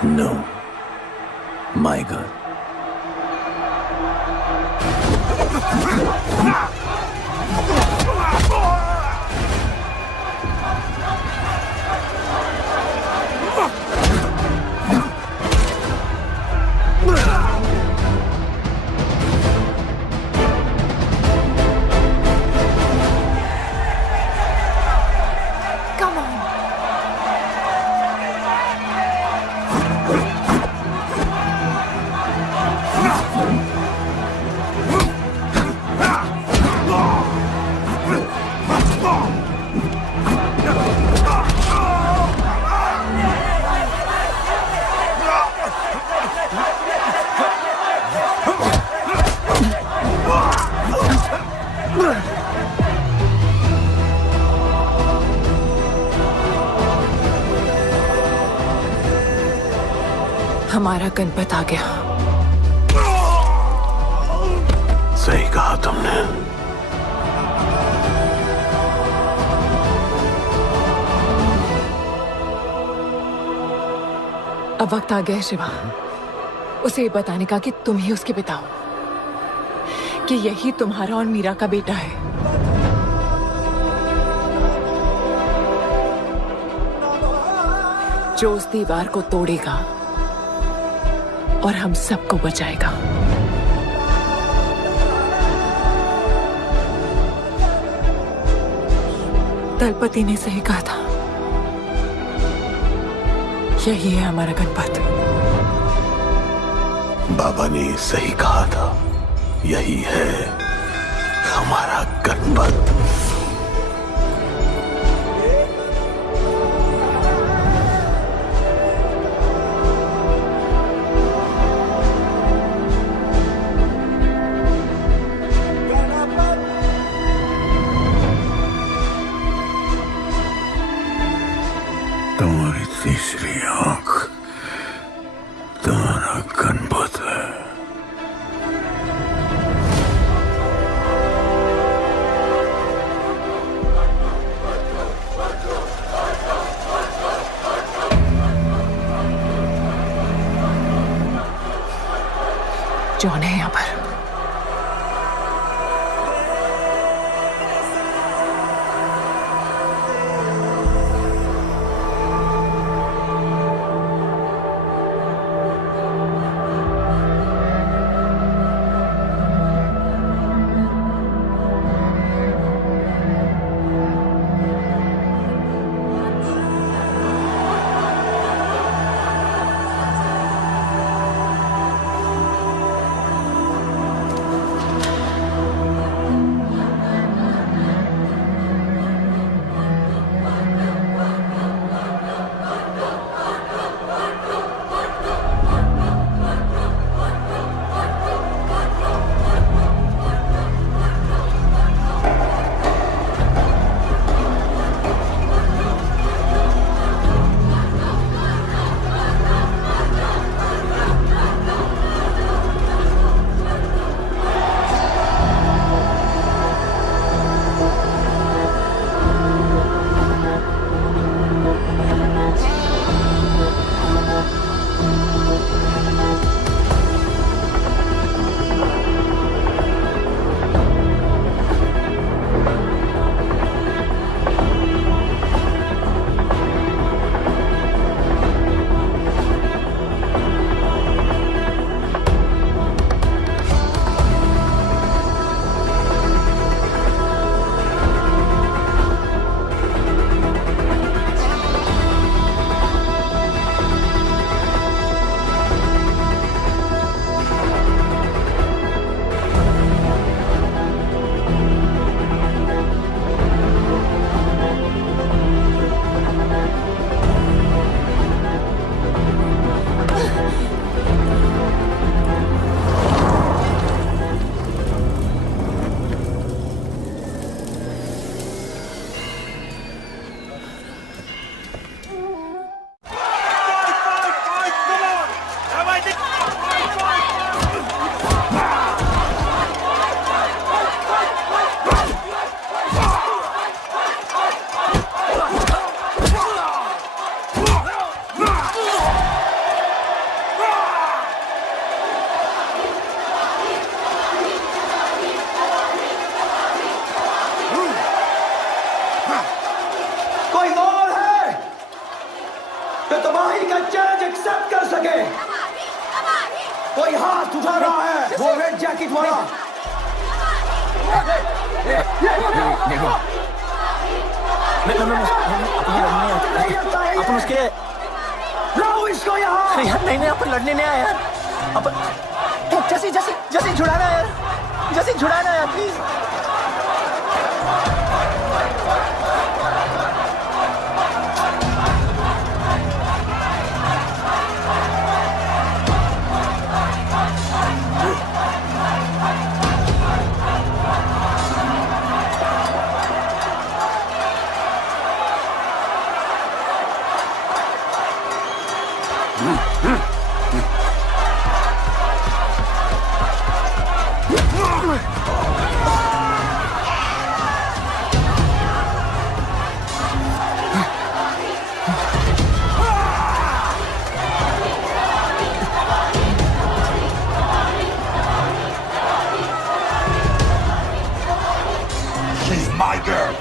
No, my girl. Come on. हमारा गणपत आ गया। सही कहा तुमने। अब वक्त आ गया है शिवा, उसे ये बताने का कि तुम ही उसके पिता हो, कि यही तुम्हारा और मीरा का बेटा है। जो उस दीवार को तोड़ेगा और हम सबको बचाएगा। दलपति ने सही कहा था, यही है हमारा गणपत। बाबा ने सही कहा था, यही है हमारा गणपत। तुम्हारी तीसरी आंख तुम्हारा गणपत है। जॉन है यहाँ पर। उठा रहा है, वो रेड जैकेट वाला। देखो अपन उसके लाओ इसको यहाँ। यार नहीं अपन लड़ने नहीं आया यार। अपन जैसे जैसे जैसे छुड़ाना यार, जैसे छुड़ाना यार प्लीज। She's my girl.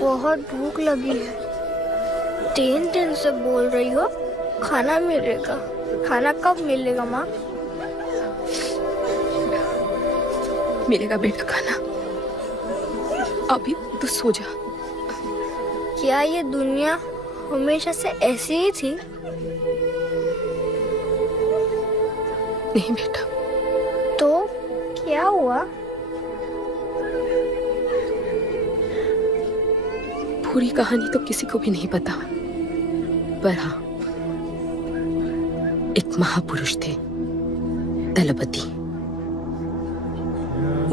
बहुत भूख लगी है। 3 दिन से बोल रही हो खाना मिलेगा। खाना कब मिलेगा माँ? मिलेगा बेटा खाना, अभी तो सो जा। क्या ये दुनिया हमेशा से ऐसी ही थी? नहीं बेटा। तो क्या हुआ? पूरी कहानी तो किसी को भी नहीं पता, पर हाँ, एक महापुरुष थे, दलपति।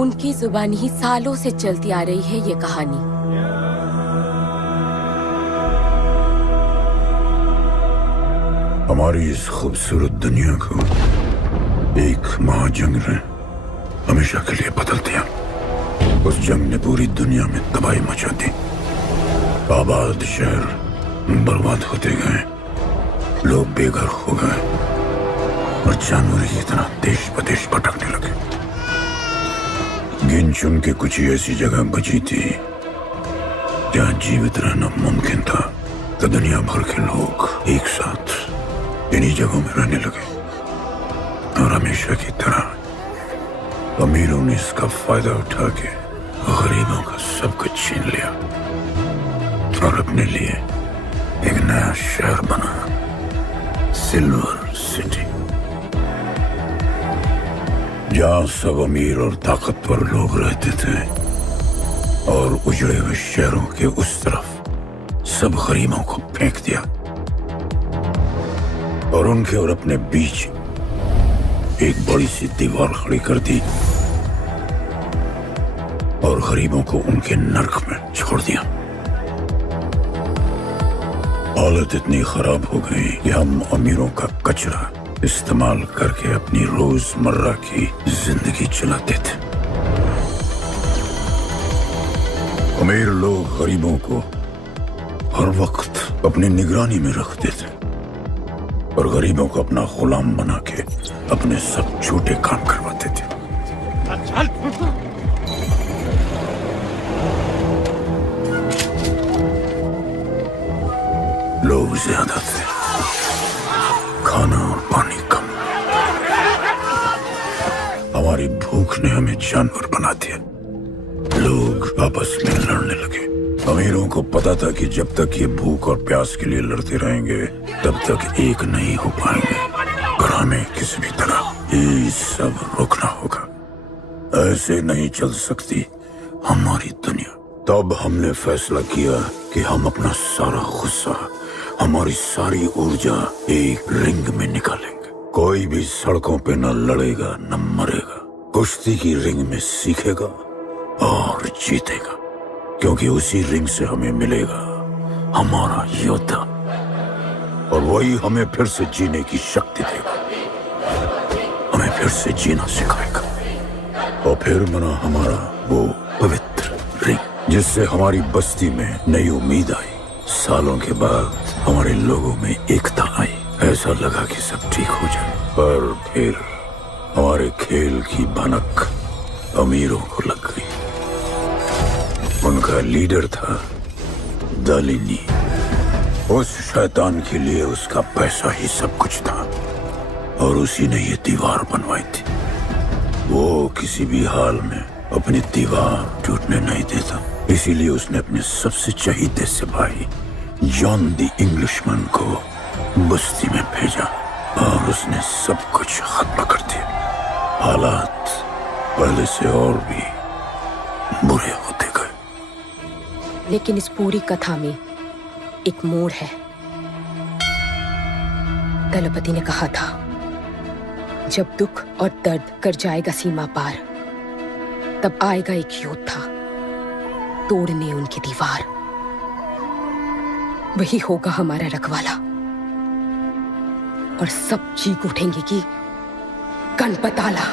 उनकी जुबानी ही सालों से चलती आ रही है ये कहानी। हमारी इस खूबसूरत दुनिया को एक महाजंग ने हमेशा के लिए बदल दिया। उस जंग ने पूरी दुनिया में तबाही मचा दी। आबाद शहर बर्बाद होते गए, लोग बेघर हो गए और जानवर की तरह देश प्रदेश भटकने लगे। गिन चुन के कुछ ही ऐसी जगह बची थी जहां जीवित रहना मुमकिन था, तो दुनिया भर के लोग एक साथ इन्हीं जगहों में रहने लगे और हमेशा की तरह अमीरों ने इसका फायदा उठा के गरीबों का सब कुछ छीन लिया और अपने लिए एक नया शहर बना, सिल्वर सिटी, जहां सब अमीर और ताकतवर लोग रहते थे और उजड़े हुए शहरों के उस तरफ सब गरीबों को फेंक दिया और उनके और अपने बीच एक बड़ी सी दीवार खड़ी कर दी और गरीबों को उनके नर्क में छोड़ दिया। हालत इतनी खराब हो गई कि हम अमीरों का कचरा इस्तेमाल करके अपनी रोजमर्रा की जिंदगी चलाते थे। अमीर लोग गरीबों को हर वक्त अपनी निगरानी में रखते थे और गरीबों को अपना गुलाम बना के अपने सब झूठे काम करवाते थे। लोग ज्यादा थे, खाना और पानी कम। हमारी भूख ने हमें जानवर बना दिया। लोग आपस में लड़ने लगे। अमीरों को पता था कि जब तक ये भूख और प्यास के लिए लड़ते रहेंगे तब तक एक नहीं हो पाएंगे, पर हमें किसी भी तरह ये सब रोकना होगा। ऐसे नहीं चल सकती हमारी दुनिया। तब हमने फैसला किया कि हम अपना सारा गुस्सा, हमारी सारी ऊर्जा एक रिंग में निकालेंगे। कोई भी सड़कों पे न लड़ेगा न मरेगा, कुश्ती की रिंग में सीखेगा और जीतेगा, क्योंकि उसी रिंग से हमें मिलेगा हमारा योद्धा, और वही हमें फिर से जीने की शक्ति देगा, हमें फिर से जीना सिखाएगा। और फिर बना हमारा वो पवित्र रिंग, जिससे हमारी बस्ती में नई उम्मीद आई। सालों के बाद हमारे लोगों में एकता आई। ऐसा लगा कि सब ठीक हो जाए, पर फिर हमारे खेल की भनक अमीरों को लग गई। उनका लीडर था दालिनी। उस शैतान के लिए उसका पैसा ही सब कुछ था, और उसी ने ये दीवार बनवाई थी। वो किसी भी हाल में अपनी दीवार टूटने नहीं देता, इसीलिए उसने अपने सबसे चहीते सिपाही जॉन द इंग्लिशमैन को बस्ती में भेजा, और उसने सब कुछ खत्म कर दिया। हालात पहले से और भी बुरे होते गए। लेकिन इस पूरी कथा में एक मोड़ है। दलपति ने कहा था, जब दुख और दर्द कर जाएगा सीमा पार, तब आएगा एक योद्धा तोड़ने उनकी दीवार। वही होगा हमारा रखवाला, और सब चीख उठेंगे कि गणपताला।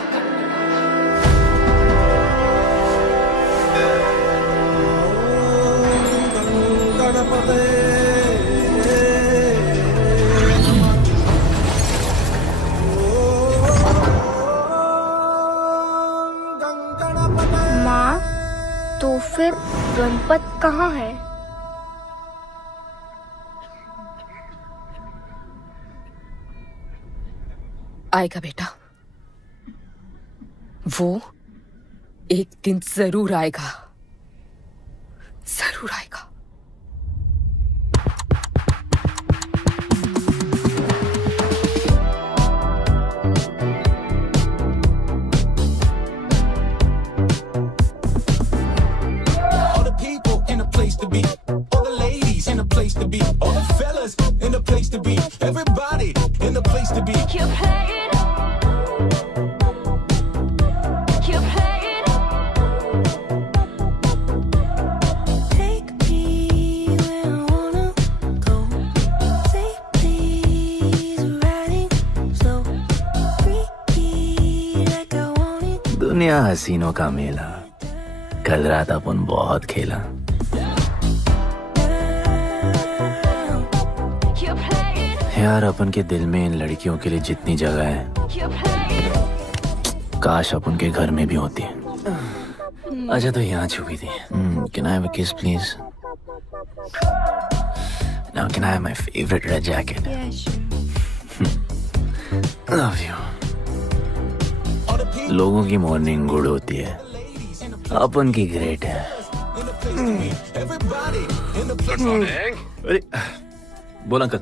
माँ, तो फिर गणपत कहाँ है? आएगा बेटा, वो एक दिन जरूर आएगा, जरूर आएगा। All the people in a place to be, all the ladies in a place to be, all the fellas in a place to be, everybody in a place to be. Keep playing. दुनिया हसीनों का मेला, कल रात अपन बहुत खेला। यार, अपन के दिल में इन लड़कियों के लिए जितनी जगह है, काश अपन के घर में भी होती है। अच्छा, तो यहाँ छुपी थी। Can I have a kiss, please? Now can I have my favorite red jacket? Yeah, sure. Love you. लोगों की मॉर्निंग गुड होती है, अपन की ग्रेट है। अरे बोल अंकल।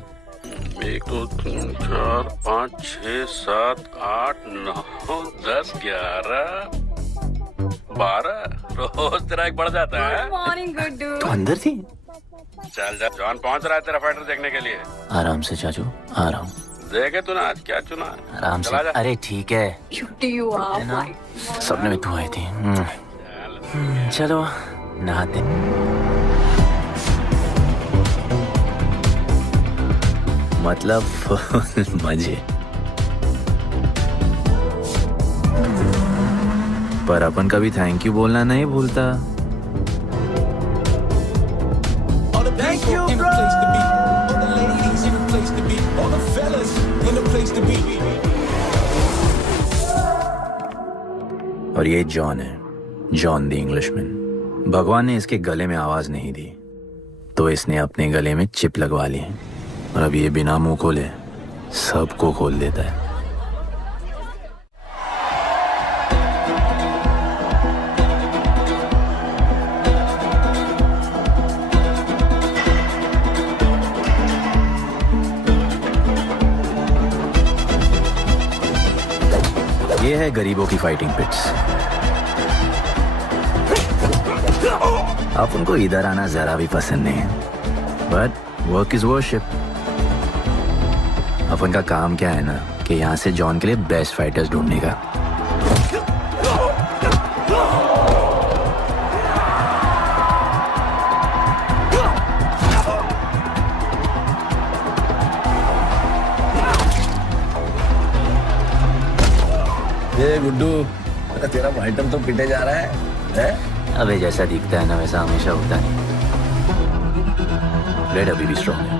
1 2 3 4 5 6 7 8 9 10 11 12 रोज तेरा एक बढ़ जाता है। मॉर्निंग गुड्डू। तो अंदर थी। चल जा, जॉन पहुंच रहा है तेरा फाइटर देखने के लिए। आराम से चाचू, आराम। देखे तूने आज क्या चुना? आराम से। अरे ठीक है, सपने में तू आई थी। चलो नहाते। मतलब मजे। पर अपन कभी थैंक यू बोलना नहीं भूलता। All the people in a place to be, all the ladies in a place to be, all the fellas और ये जॉन है, जॉन द इंग्लिशमैन। भगवान ने इसके गले में आवाज नहीं दी तो इसने अपने गले में चिप लगवा ली और अब ये बिना मुंह खोले सबको खोल देता है। ये है गरीबों की फाइटिंग पिट्स। आप उनको इधर आना जरा भी पसंद नहीं है, बट वर्क इज वर्शिप। अपन का काम क्या है ना कि यहाँ से जॉन के लिए बेस्ट फाइटर्स ढूंढने का। ये गुड्डू, तेरा आइटम तो पिटे जा रहा है? अबे जैसा दिखता है ना वैसा हमेशा होता नहीं। रेड अभी भी स्ट्रॉन्ग है,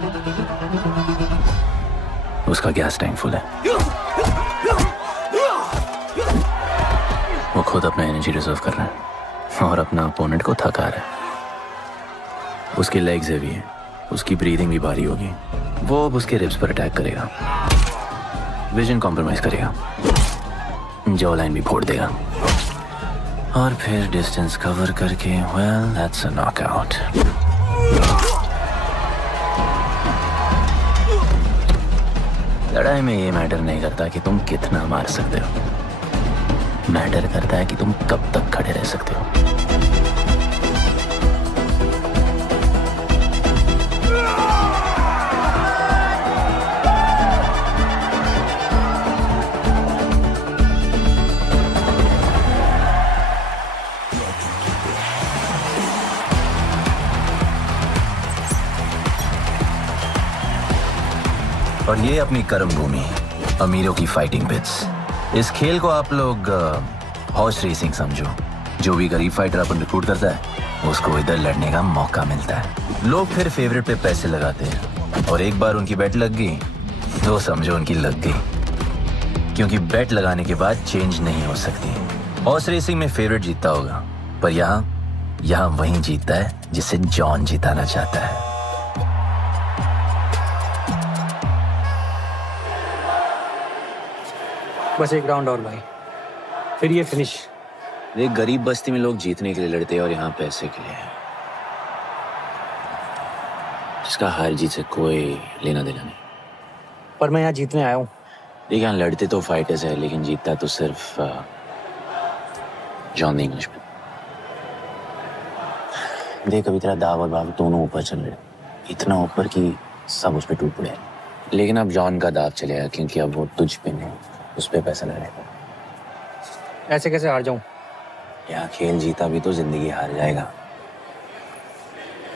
उसका गैस टैंक फुल है। वो खुद अपना एनर्जी रिजर्व कर रहा है और अपना अपोनेंट को थका रहा है। उसकी लेग्स हेवी है, उसकी ब्रीदिंग भी भारी होगी। वो अब उसके रिब्स पर अटैक करेगा, विजन कॉम्प्रोमाइज करेगा, जॉ लाइन भी फोड़ देगा और फिर डिस्टेंस कवर करके वेल दैट्स अ नॉकआउट। लड़ाई में ये मैटर नहीं करता कि तुम कितना मार सकते हो, मैटर करता है कि तुम कब तक खड़े रह सकते हो। और ये अपनी कर्म भूमि, अमीरों की फाइटिंग पिट्स। इस खेल को आप लोग हॉर्स रेसिंग समझो। जो भी गरीब फाइटर अपन रिक्रूट करता है उसको इधर लड़ने का मौका मिलता है। लोग फिर फेवरेट पे पैसे लगाते हैं और एक बार उनकी बेट लग गई तो समझो उनकी लग गई, क्योंकि बेट लगाने के बाद चेंज नहीं हो सकती। हॉर्स रेसिंग में फेवरेट जीतता होगा, पर यहाँ वही जीतता है जिसे जॉन जिताना चाहता है। बस एक राउंड और भाई, फिर ये फिनिश। एक गरीब बस्ती में लोग जीतने के लिए लड़ते हैं और यहाँ पैसे के लिए, जिसका हार जीत से कोई लेना देना नहीं। पर मैं यहाँ जीतने आया हूँ। देखिए यहाँ लड़ते तो फाइटर्स है, लेकिन जीतता तो सिर्फ जॉन द इंग्लिशमैन। देख अभी तेरा दाव और बाव दोनों ऊपर चल रहे, इतना ऊपर कि सब उस पर टूट पड़े। लेकिन अब जॉन का दाव चलेगा, क्योंकि अब वो तुझ पे नहीं उस पे पैसा लगाएगा। ऐसे कैसे हार जाऊं? यहाँ खेल जीता भी तो जिंदगी हार जाएगा।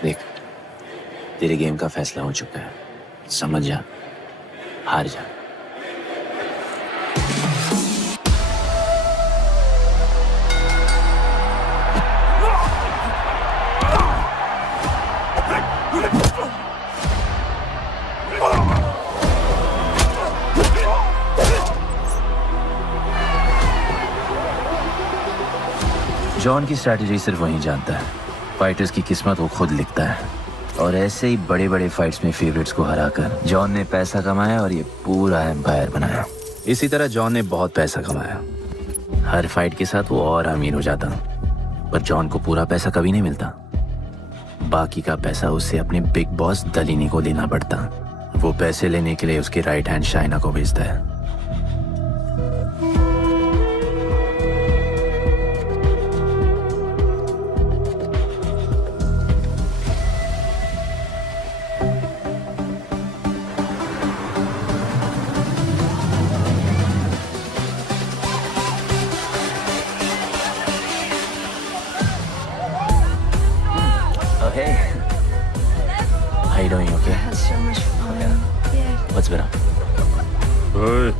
देख तेरे गेम का फैसला हो चुका है, समझ जा, हार जा। जॉन की स्ट्रैटेजी सिर्फ वही जानता है, फाइटर्स की किस्मत वो खुद लिखता है। और ऐसे ही बड़े बड़े फाइट्स में फेवरेट्स को हराकर जॉन ने पैसा कमाया और ये पूरा एम्पायर बनाया। इसी तरह जॉन ने बहुत पैसा कमाया, हर फाइट के साथ वो और अमीर हो जाता, पर जॉन को पूरा पैसा कभी नहीं मिलता। बाकी का पैसा उसे अपने बिग बॉस दलीनी को देना पड़ता। वो पैसे लेने के लिए उसके राइट हैंड शाइना को भेजता है। Hey, how you doing? You okay? I had so much fun. Yeah. What's been up? ओए,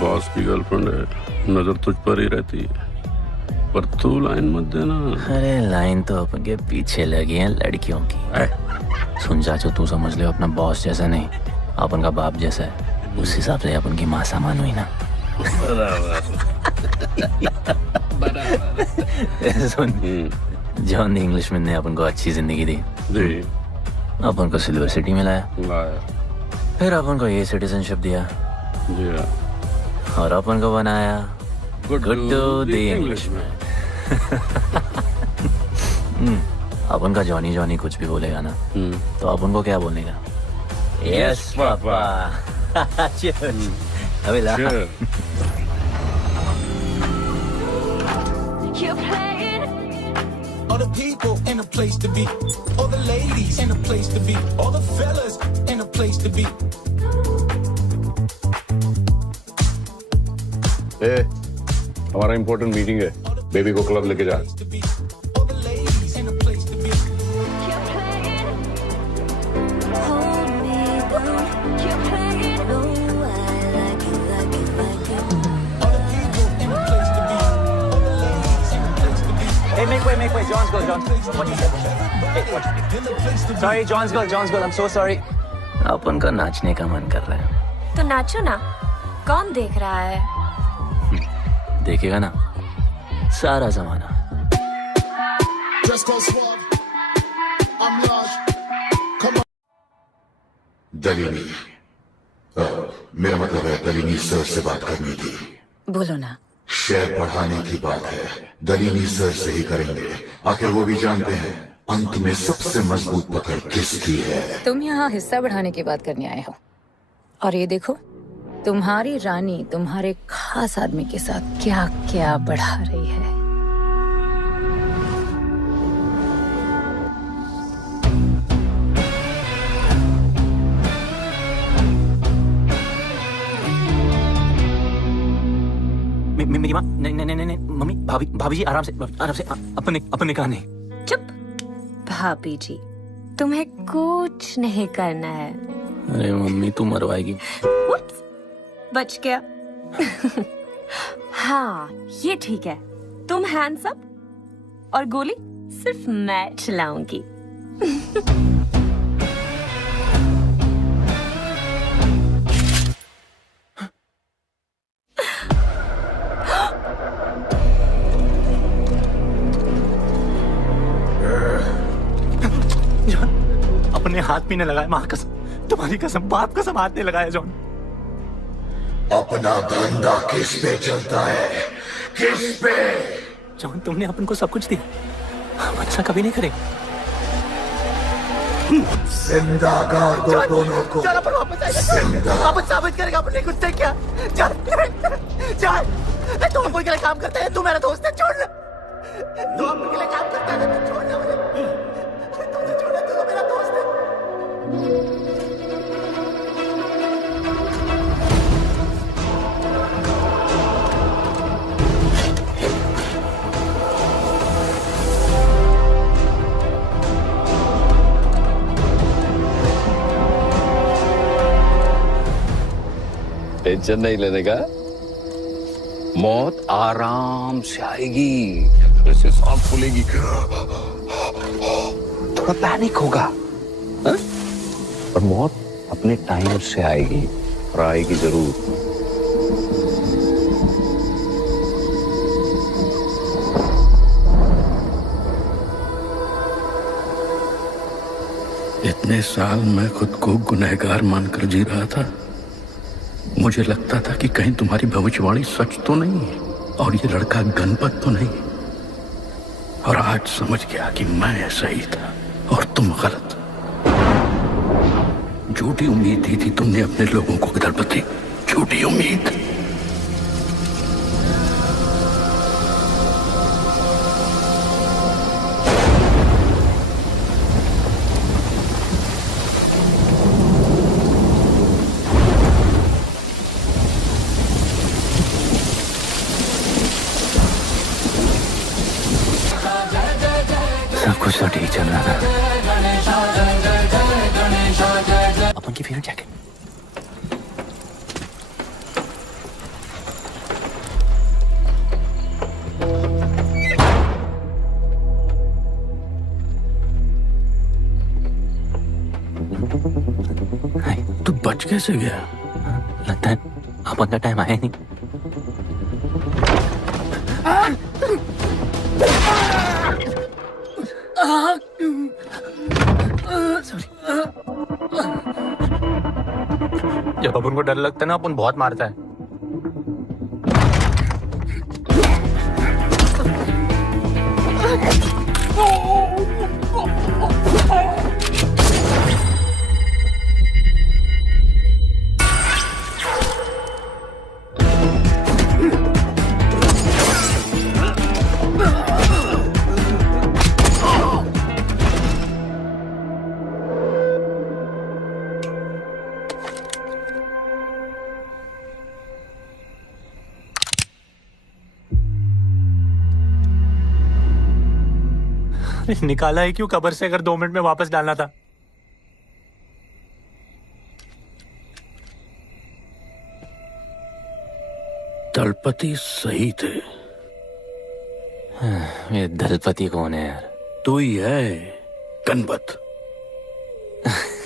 बॉस की गर्लफ्रेंड है, नजर तुझ पर ही रहती है, पर तू लाइन मत देना। अरे लाइन तो अपन के पीछे लगी है लड़कियों की। सुन चाचो, तू समझ ले अपना बॉस जैसा नहीं, अपन का बाप जैसा है। उस हिसाब से अपन की माँ सामान हुई ना। सुन, जॉन द इंग्लिशमैन ने अपन को अच्छी जिंदगी दी, अपन को सिल्वर सिटी में लाया, फिर अपन को ये सिटीजनशिप दिया, और अपन को बनाया गुड्डू द इंग्लिशमैन। अपन का जॉनी जॉनी कुछ भी बोलेगा ना, तो अपन को क्या बोलने का? Yes papa. अबे ला। All the people in a place to be, all the ladies in a place to be, all the fellas in a place to be. ए, हमारा इंपॉर्टेंट मीटिंग है, बेबी को क्लब लेके जा। Hey, make way, John's girl. What you said? Hey, what? Sorry, John's girl. I'm so sorry. अपन का नाचने का मन कर रहा है। तो नाचो ना, कौन देख रहा है? देखेगा ना सारा जमाना। दलीनी, मेरा मतलब है दलीनी सर से बात करनी थी। बोलो ना। शेयर बढ़ाने की बात है, दलीनी सर से ही करेंगे। आखिर वो भी जानते हैं अंत में सबसे मजबूत पकड़ किसकी है। तुम यहाँ हिस्सा बढ़ाने की बात करने आए हो, और ये देखो तुम्हारी रानी तुम्हारे खास आदमी के साथ क्या क्या बढ़ा रही है। मेरी माँ, नहीं, मम्मी, भाभी जी आराम से अपने कहा नहीं। चुप। भाभी जी, तुम्हें कुछ नहीं करना है। अरे मम्मी, तू मरवाएगी। बच गया। हाँ, ये ठीक है। तुम हैंड्स अप और गोली सिर्फ मैं चलाऊंगी। अपने हाथ भी नहीं लगाया, माँ कसम, तुम्हारी कसम, बाप कसम, हाथ नहीं लगाया जॉन। अपना धंधा किस पे चलता है? किस पे? जॉन, तुमने अपन को सब कुछ दिया, हम अच्छा कभी नहीं करेंगे। जिंदा गाड़ दो दोनों को। चल अपन वापस आएगा, वापस साबित करेगा अपने कुछ से क्या। चल तुम अपन के लिए काम करते हैं, तू मेरा दोस्त है, छोड़ ना। तू अपन के लिए काम करता है, तू छोड़ना मुझे। तुझे छोड़ना, तू तो मेरा दोस्त है। टेंशन नहीं लेने का, मौत आराम से आएगी, ऐसे सांप फूलेगी, थोड़ा पैनिक होगा, पर मौत अपने टाइम से आएगी, और आएगी जरूर। इतने साल मैं खुद को गुनहगार मानकर जी रहा था। मुझे लगता था कि कहीं तुम्हारी भविष्यवाणी सच तो नहीं है, और ये लड़का गणपत तो नहीं। और आज समझ गया कि मैं सही था और तुम गलत। झूठी उम्मीद दी थी तुमने अपने लोगों को दलपति, झूठी उम्मीद। सब कुछ तो ठीक चल रहा था। अपन की फेवरेट जैकेट। तू बच कैसे गया? लगता है अपन का टाइम आया नहीं। जब अपन को डर लगता है ना अपन बहुत मारता है। निकाला है क्यों कब्र से, अगर 2 मिनट में वापस डालना था। दलपति सही थे। ये दलपति कौन है यार? तू ही है, गणपत।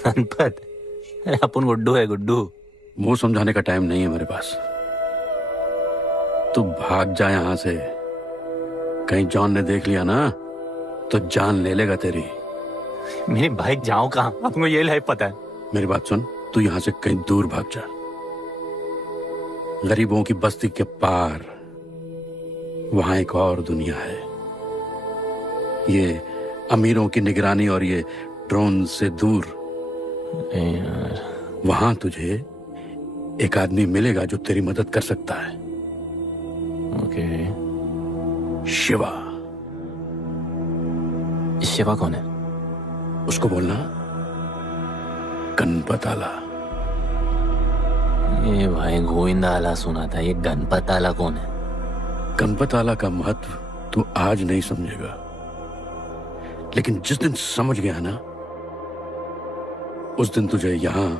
गणपत? अरे अपन गुड्डू है, गुड्डू। वो समझाने का टाइम नहीं है मेरे पास। तू भाग जा यहां से। कहीं जॉन ने देख लिया ना तो जान ले लेगा तेरी। मेरी बाइक जाऊं कहां? आपको ये लाइफ पता है। मेरी बात सुन, तू यहां से कहीं दूर भाग जा। गरीबों की बस्ती के पार वहां एक और दुनिया है। ये अमीरों की निगरानी और ये ड्रोन से दूर। वहां तुझे एक आदमी मिलेगा जो तेरी मदद कर सकता है। ओके। शिवा। शिवा कौन है? उसको बोलना गणपत आला। ये भाई गोविंदा आला सुना था, ये गणपत आला कौन है? गणपत आला का महत्व तू आज नहीं समझेगा, लेकिन जिस दिन समझ गया ना उस दिन तुझे यहां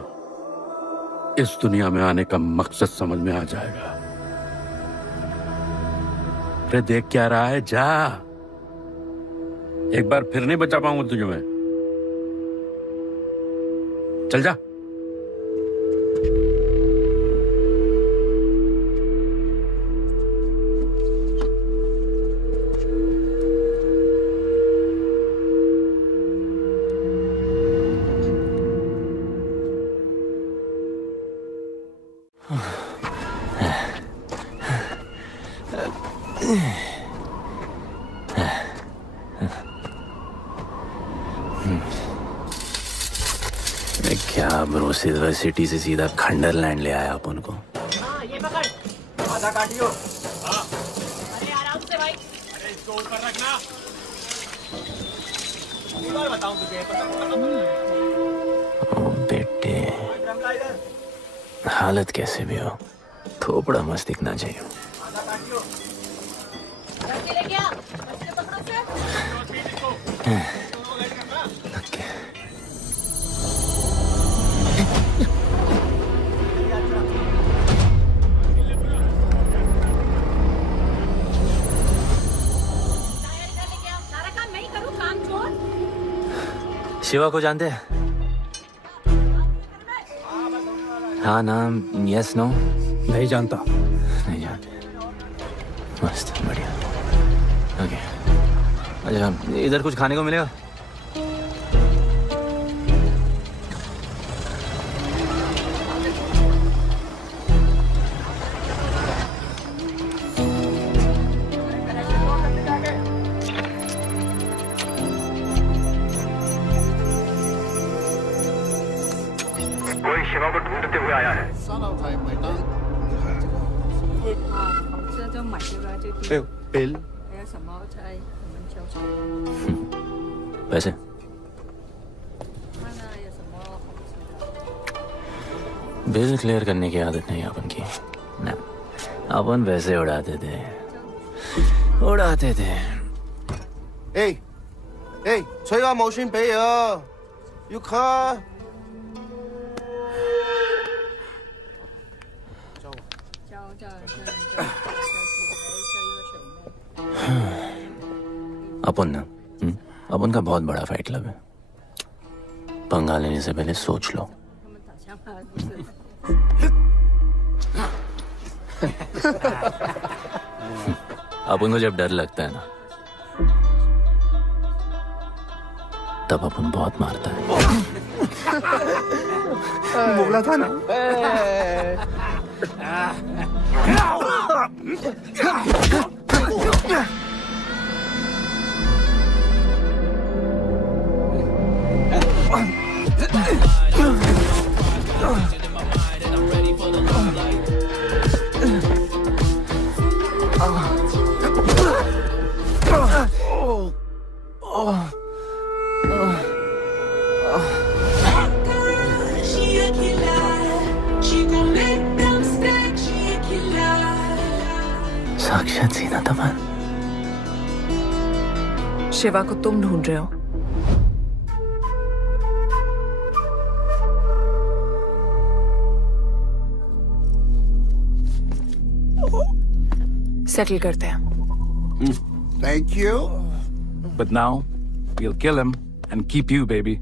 इस दुनिया में आने का मकसद समझ में आ जाएगा। अरे देख क्या रहा है, जा। एक बार फिर नहीं बचा पाऊंगा तुझे मैं। चल जा। क्या ब्रो, सिल्वर सिटी से सीधा खंडरलैंड ले आया अपन को। हाँ, ये पकड़। आधा काटियो। हाँ। अरे आराम से भाई। अरे इसको ऊपर रखना। अगली बार बताऊं तुझे। ओ बेटे, हालत कैसे भी हो, थोपड़ा मस्त दिखना चाहिए। आधा काटियो। रस्सी लेके आ। रस्सी पकड़ो से। शिवा को जानते हैं? हाँ नाम, यस नो? नहीं जानता। नहीं जानते। मस्त, बढ़िया। ओके। अच्छा, इधर कुछ खाने को मिलेगा? शिवा को ढूंढते हुए आया है। बिल। पैसे? बिल क्लियर करने की आदत नहीं अपन की ना। अपन पैसे उड़ाते थे।催我冇錢俾啊，要卡。अपन ना, अपन का बहुत बड़ा फाइट क्लब है। पंगा लेने से पहले सोच लो। अपन को जब डर लगता है ना तब अपन बहुत मारता है। बोला था ना। साक्षात सीना तमन। शिवा को तुम ढूंढ रहे हो? सेटल करते हैं। Thank you. But now, we'll kill him and keep you, baby.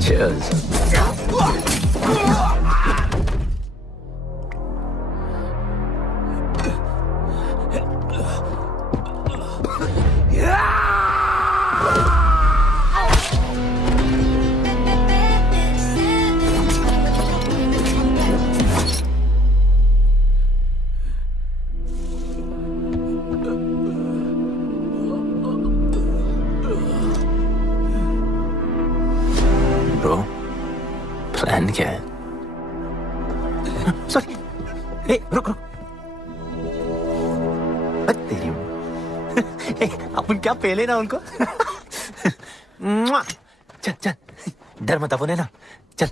Cheers. Bro, plan क्या है? सॉरी, रुक। तेरी अपन क्या पहले ना उनको। चल डर मत अपन है ना। चल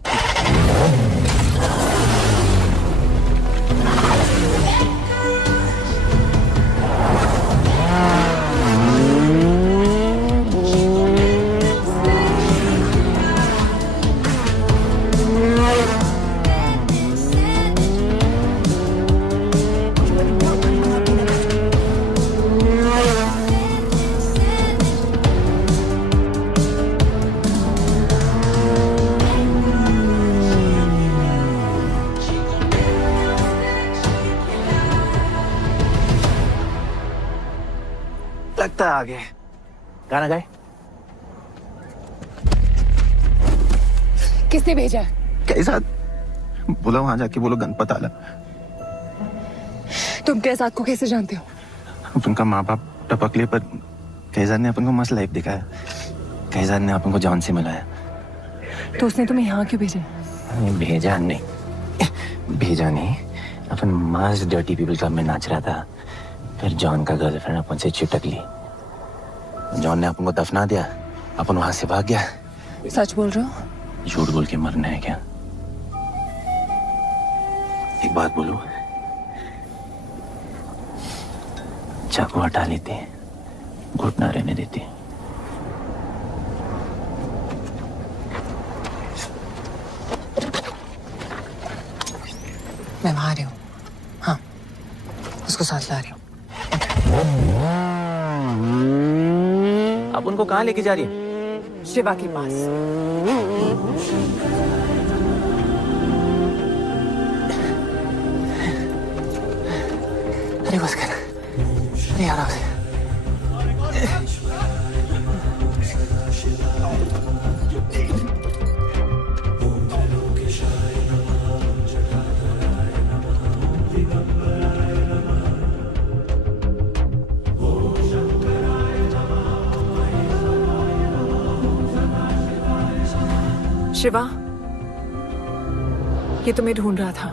लगता आ गए। गाना गाए। किसने भेजा? कैसा? बोला वहां जाके बोलो गणपत आला। तुम कैसाद को कैसे जानते हो? उनका माँ बाप टपकले पर कैसाद ने अपन को मस्त लाइफ दिखाया। कैसाद ने अपन को जॉन से मिलाया। तो उसने तुम्हें यहाँ क्यों भेजा? भेजा नहीं। अपन मस्त डर्टी पीपल क्लब में नाच रहा था। फिर जॉन का गर्लफ्रेंड अपन से चिपक ली। जॉन ने अपन को दफना दिया। अपन वहां से भाग गया। सच बोल रहे हो? झूठ बोल के मरना है क्या? एक बात बोलूं, चाकू हटा लेते, घुटना रहने देते। मैं वहां आ रही हूँ। हाँ, उसको साथ ला रही हूँ। आप उनको कहाँ लेके जा रही है? शिवा के पास। अरे बस कर। अरे आराम से। शिवा, ये तुम्हें ढूंढ रहा था।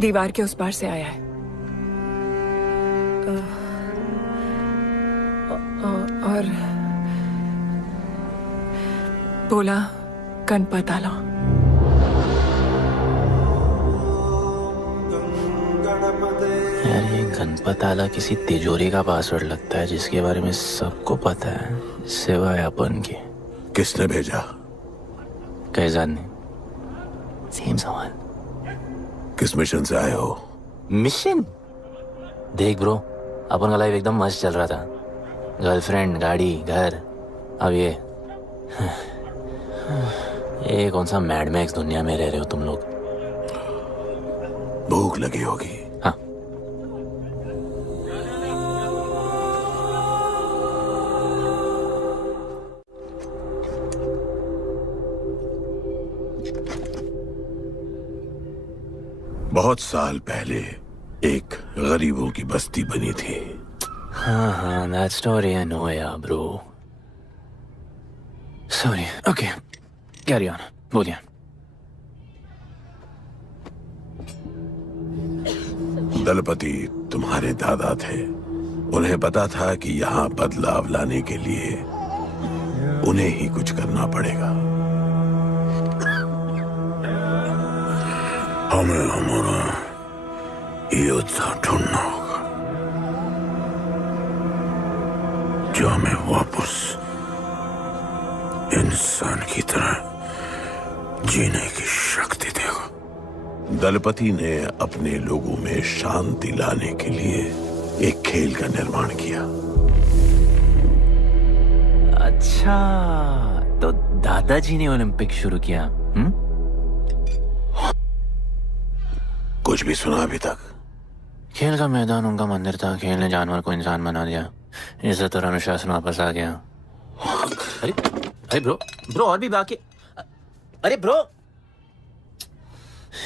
दीवार के उस पार से आया है। और बोला गणपत आला। यार ये गणपत आला किसी तिजोरी का पासवर्ड लगता है जिसके बारे में सबको पता है सिवाय अपन के। किसने भेजा? कैजान ने। सेम सवाल। किस मिशन से आए हो? मिशन? देख ब्रो, अपन का लाइफ एकदम मस्त चल रहा था। गर्लफ्रेंड, गाड़ी, घर। अब ये कौन सा मैड मैक्स दुनिया में रह रहे हो तुम लोग। भूख लगी होगी। हाँ। बहुत साल पहले एक गरीबों की बस्ती बनी थी। हाँ, that story I know, yeah, bro. Sorry. Okay, carry on. बोलिए। दलपति तुम्हारे दादा थे। उन्हें पता था कि यहाँ बदलाव लाने के लिए उन्हें ही कुछ करना पड़ेगा। हमें हमारा योद्धा ढूंढना होगा जो हमें वापस इंसान की तरह जीने की शक्ति देगा। दलपति ने अपने लोगों में शांति लाने के लिए एक खेल का निर्माण किया। अच्छा, तो दादाजी ने ओलंपिक शुरू किया। कुछ भी सुना अभी तक? खेल का मैदान उनका मंदिर था। खेल ने जानवर को इंसान बना दिया। इज्जत और अनुशासन वापस आ गया। अरे ब्रो और भी बाकी। अरे ब्रो,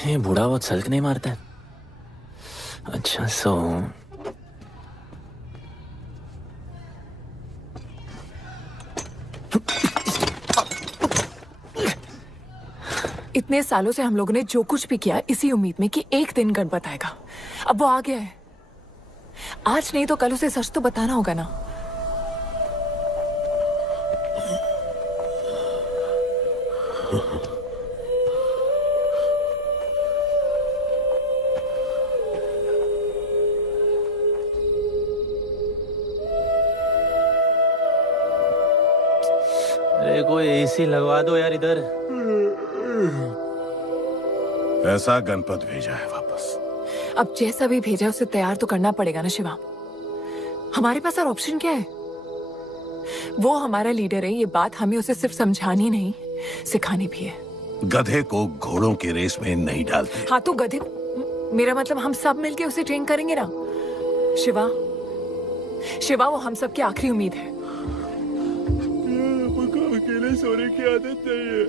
ये बूढ़ा बहुत सल्क नहीं मारता है। अच्छा सो इतने सालों से हम लोगों ने जो कुछ भी किया इसी उम्मीद में कि एक दिन गणपत आएगा। अब वो आ गया है। आज नहीं तो कल उसे सच तो बताना होगा ना। अरे कोई एसी लगवा दो यार इधर। ऐसा गणपत भेजा है वापस। अब जैसा भी भेजा उसे तैयार तो करना पड़ेगा ना शिवा। हमारे पास और ऑप्शन क्या है? वो हमारा लीडर है। ये बात हमें उसे सिर्फ समझानी नहीं सिखानी भी है। गधे को घोड़ों की रेस में नहीं डालते। हाँ तो गधे, मेरा मतलब हम सब मिलके उसे ट्रेन करेंगे ना। शिवा वो हम सब की आखिरी उम्मीद है। अकेले सोने की आदत नहीं है।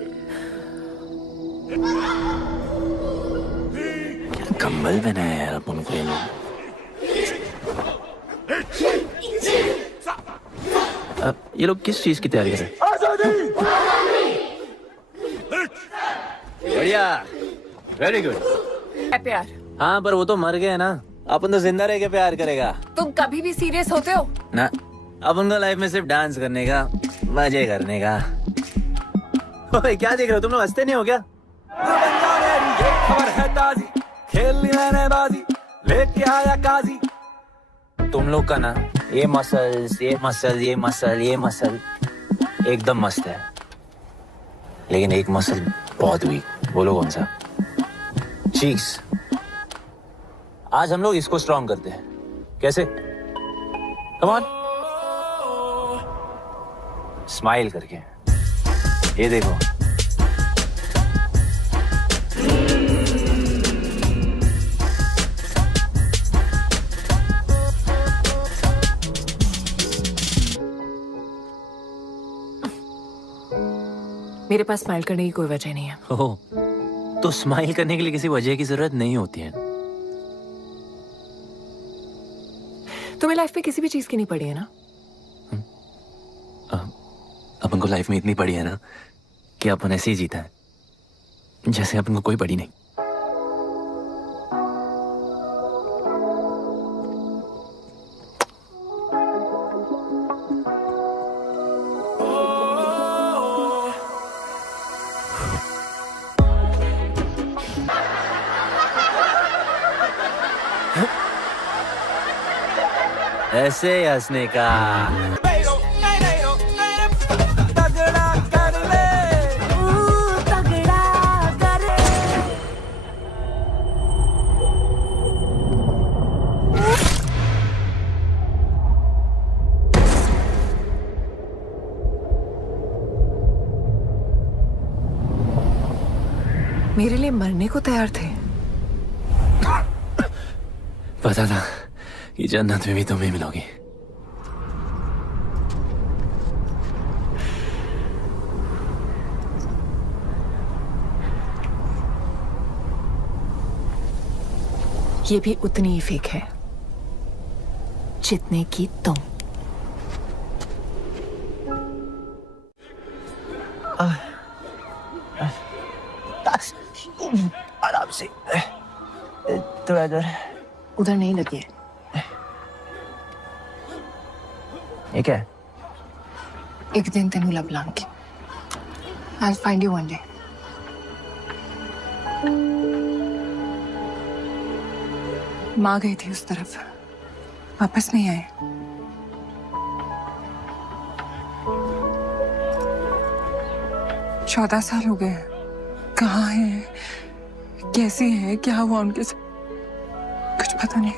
कंबल बनाया यार अपन को ये लोग। ये लोग किस चीज की तैयारी कर रहे हैं? बढ़िया, वेरी गुड। प्यार? हाँ पर वो तो मर गए ना। अपन तो जिंदा रह के प्यार करेगा। तुम कभी भी सीरियस होते हो ना? अपन को लाइफ में सिर्फ डांस करने का, मजे करने का। ओए क्या देख रहे हो तुम लोग? हंसते नहीं हो क्या? खबर है ताजी, खेलनी मैंने बाजी, लेके आया काजी। तुम लोग का ना ये मसल एकदम मस्त है, लेकिन एक मसल बहुत वीक। बोलो कौन सा? चीक्स। आज हम लोग इसको स्ट्रॉन्ग करते हैं। कैसे? कम ऑन, स्माइल करके। ये देखो, मेरे पास स्माइल करने की कोई वजह नहीं है। ओह, तो स्माइल करने के लिए किसी वजह की जरूरत नहीं होती है। तुम्हें लाइफ में किसी भी चीज की नहीं पड़ी है ना? अपन को लाइफ में इतनी पड़ी है ना कि अपन ऐसे ही जीता है। जैसे अपन को कोई पड़ी नहीं। ऐसे हंसने का। मेरे लिए मरने को तैयार थे। पता था कि जन्नत में भी तुम्हें मिलोगी। ये भी उतनी ही फेक है जितने की तुम। आराम से, थोड़ा इधर। उधर नहीं लगी है। ये क्या है? एक दिन तेनू लब Langi. I'll find you one day. माँ गई थी उस तरफ, वापस नहीं आए। चौदह साल हो गए। कहाँ हैं? कैसे हैं? क्या हुआ उनके साथ? कुछ पता नहीं।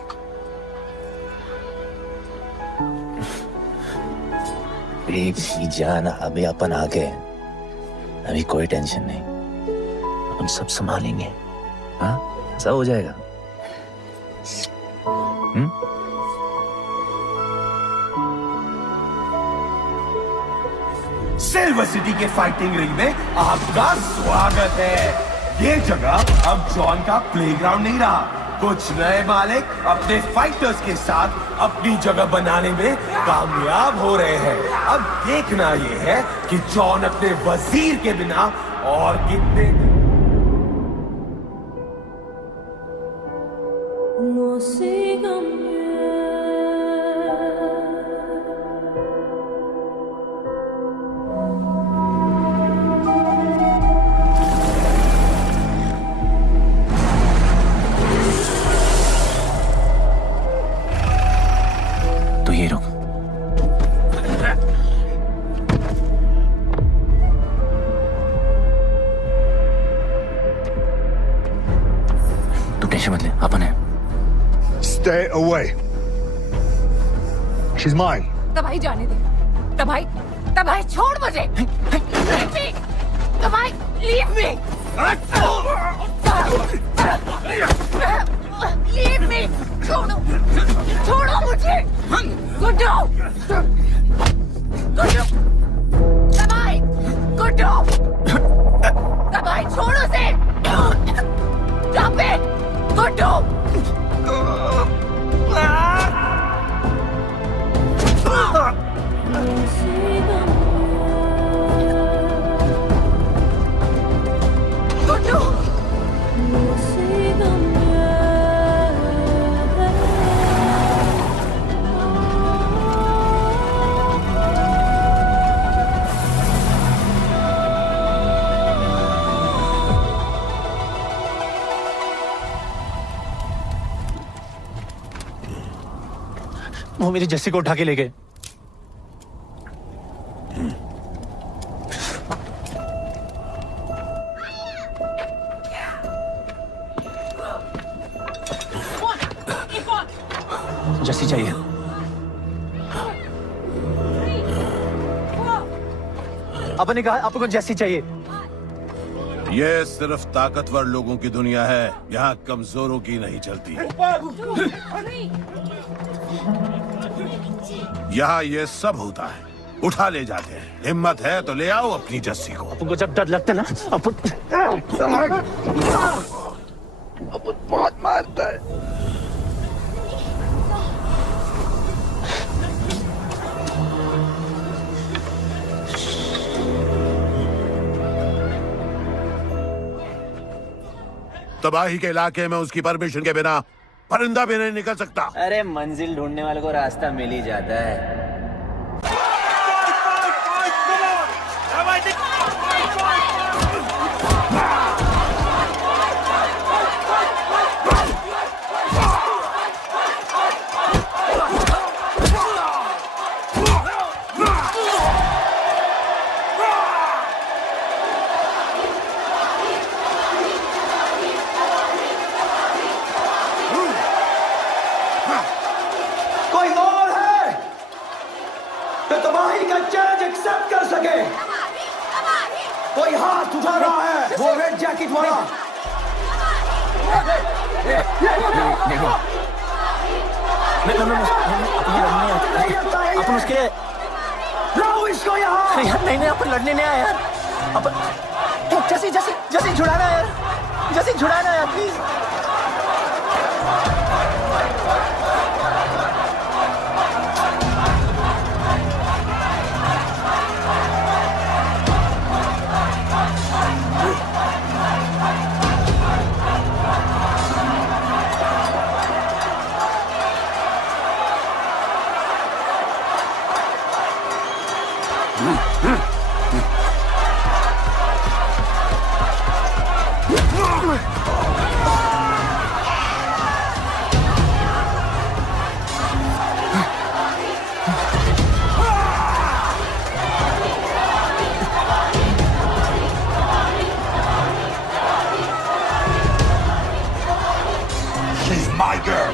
बेबी जान, अभी अपन आ गए। अभी कोई टेंशन नहीं, अपन सब संभालेंगे। हाँ, सब हो जाएगा। सिल्वर सिटी के फाइटिंग रिंग में आपका स्वागत है। ये जगह अब जॉन का प्लेग्राउंड नहीं रहा। कुछ नए मालिक अपने फाइटर्स के साथ अपनी जगह बनाने में कामयाब हो रहे हैं। अब देखना ये है कि जॉन अपने वजीर के बिना और कितने तो ये रुक। तू टेंशन मत ले, अपन है। Stay away. She's mine. तबाही जाने दे। तबाही छोड़ मुझे। तबाही leave me. Leave me. छोड़ो मुझे। गुड्डू। तबाही छोड़ो से। Stop it. गुड्डू। वो मेरी जस्सी को उठा के ले गए। जस्सी चाहिए। अपन ने कहा आपको जस्सी चाहिए। ये सिर्फ ताकतवर लोगों की दुनिया है, यहाँ कमजोरों की नहीं चलती। यहाँ ये सब होता है, उठा ले जाते हैं। हिम्मत है तो ले आओ अपनी जस्सी को। अपन को जब डर लगता ना, अपन बहुत मारता है। तबाही के इलाके में उसकी परमिशन के बिना परिंदा भी नहीं निकल सकता। अरे मंजिल ढूंढने वाले को रास्ता मिल ही जाता है। कोई हाथ उठा रहा है, वो रेड जैकेट वाला। अपन उसके लाओ इसको यहाँ। यार नहीं अपन लड़ने नहीं आया यार। अपन जैसे छुड़ाना यार, जैसे छुड़ाना यार प्लीज। She's my girl.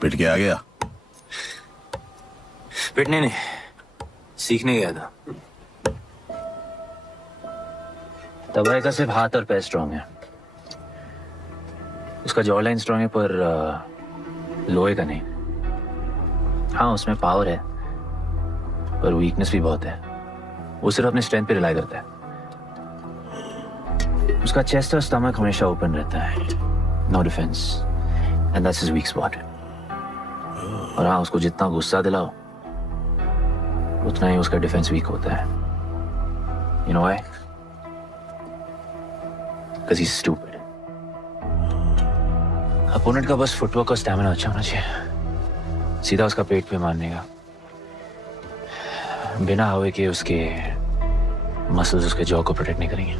पिट के आ गया? पिटने नहीं, सीखने गया था। तबाही का सिर्फ हाथ और पैर स्ट्रांग है, उसका जॉ लाइन स्ट्रांग है पर लोहे का नहीं। हाँ उसमें पावर है पर वीकनेस भी बहुत है। वो सिर्फ अपने स्ट्रेंथ पे रिलाई करता है। उसका चेस्ट और स्टमक हमेशा ओपन रहता है, no defence, and that's his weak spot. और हाँ उसको जितना गुस्सा दिलाओ उतना ही उसका डिफेंस वीक होता है। You know why? Because he's stupid. Opponent का बस फुटवर्क और स्टैमिना अच्छा होना चाहिए, सीधा उसका पेट पे मारने का, बिना हवा के उसके मसल्स उसके जॉ को प्रोटेक्ट नहीं करेंगे।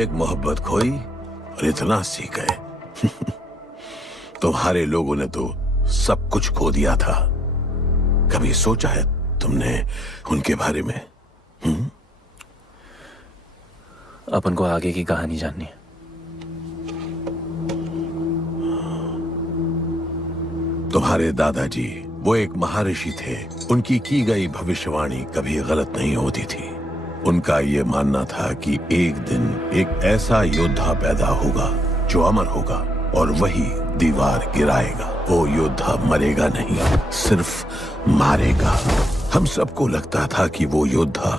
एक मोहब्बत खोई और इतना सीख गए। तुम्हारे लोगों ने तो सब कुछ खो दिया था। कभी सोचा है तुमने उनके बारे में? अपन को आगे की कहानी जाननी है। तुम्हारे दादाजी वो एक महर्षि थे। उनकी की गई भविष्यवाणी कभी गलत नहीं होती थी। उनका ये मानना था कि एक दिन एक ऐसा योद्धा पैदा होगा जो अमर होगा और वही दीवार गिराएगा। वो योद्धा मरेगा नहीं, सिर्फ मारेगा। हम सबको लगता था कि वो योद्धा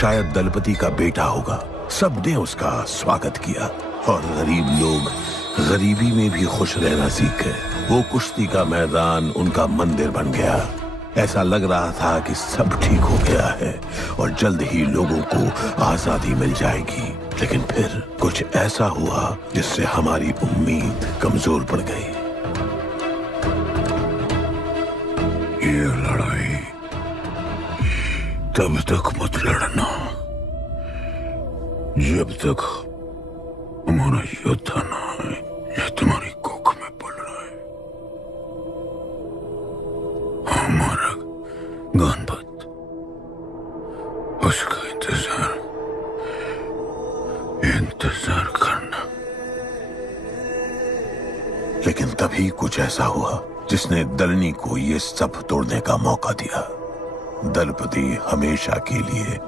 शायद दलपति का बेटा होगा। सबने उसका स्वागत किया, और गरीब लोग गरीबी में भी खुश रहना सीख गए। वो कुश्ती का मैदान उनका मंदिर बन गया। ऐसा लग रहा था कि सब ठीक हो गया है और जल्द ही लोगों को आजादी मिल जाएगी। लेकिन फिर कुछ ऐसा हुआ जिससे हमारी उम्मीद कमजोर पड़ गई। ये लड़ाई तब तक मत लड़ना जब तक हमारा योद्धा ना है या तुम्हारी कोख में पड़ रहा है। हमारा गणपत, उसका इंतजार करना। लेकिन तभी कुछ ऐसा हुआ जिसने दलनी को ये सब तोड़ने का मौका दिया। दलपति हमेशा के लिए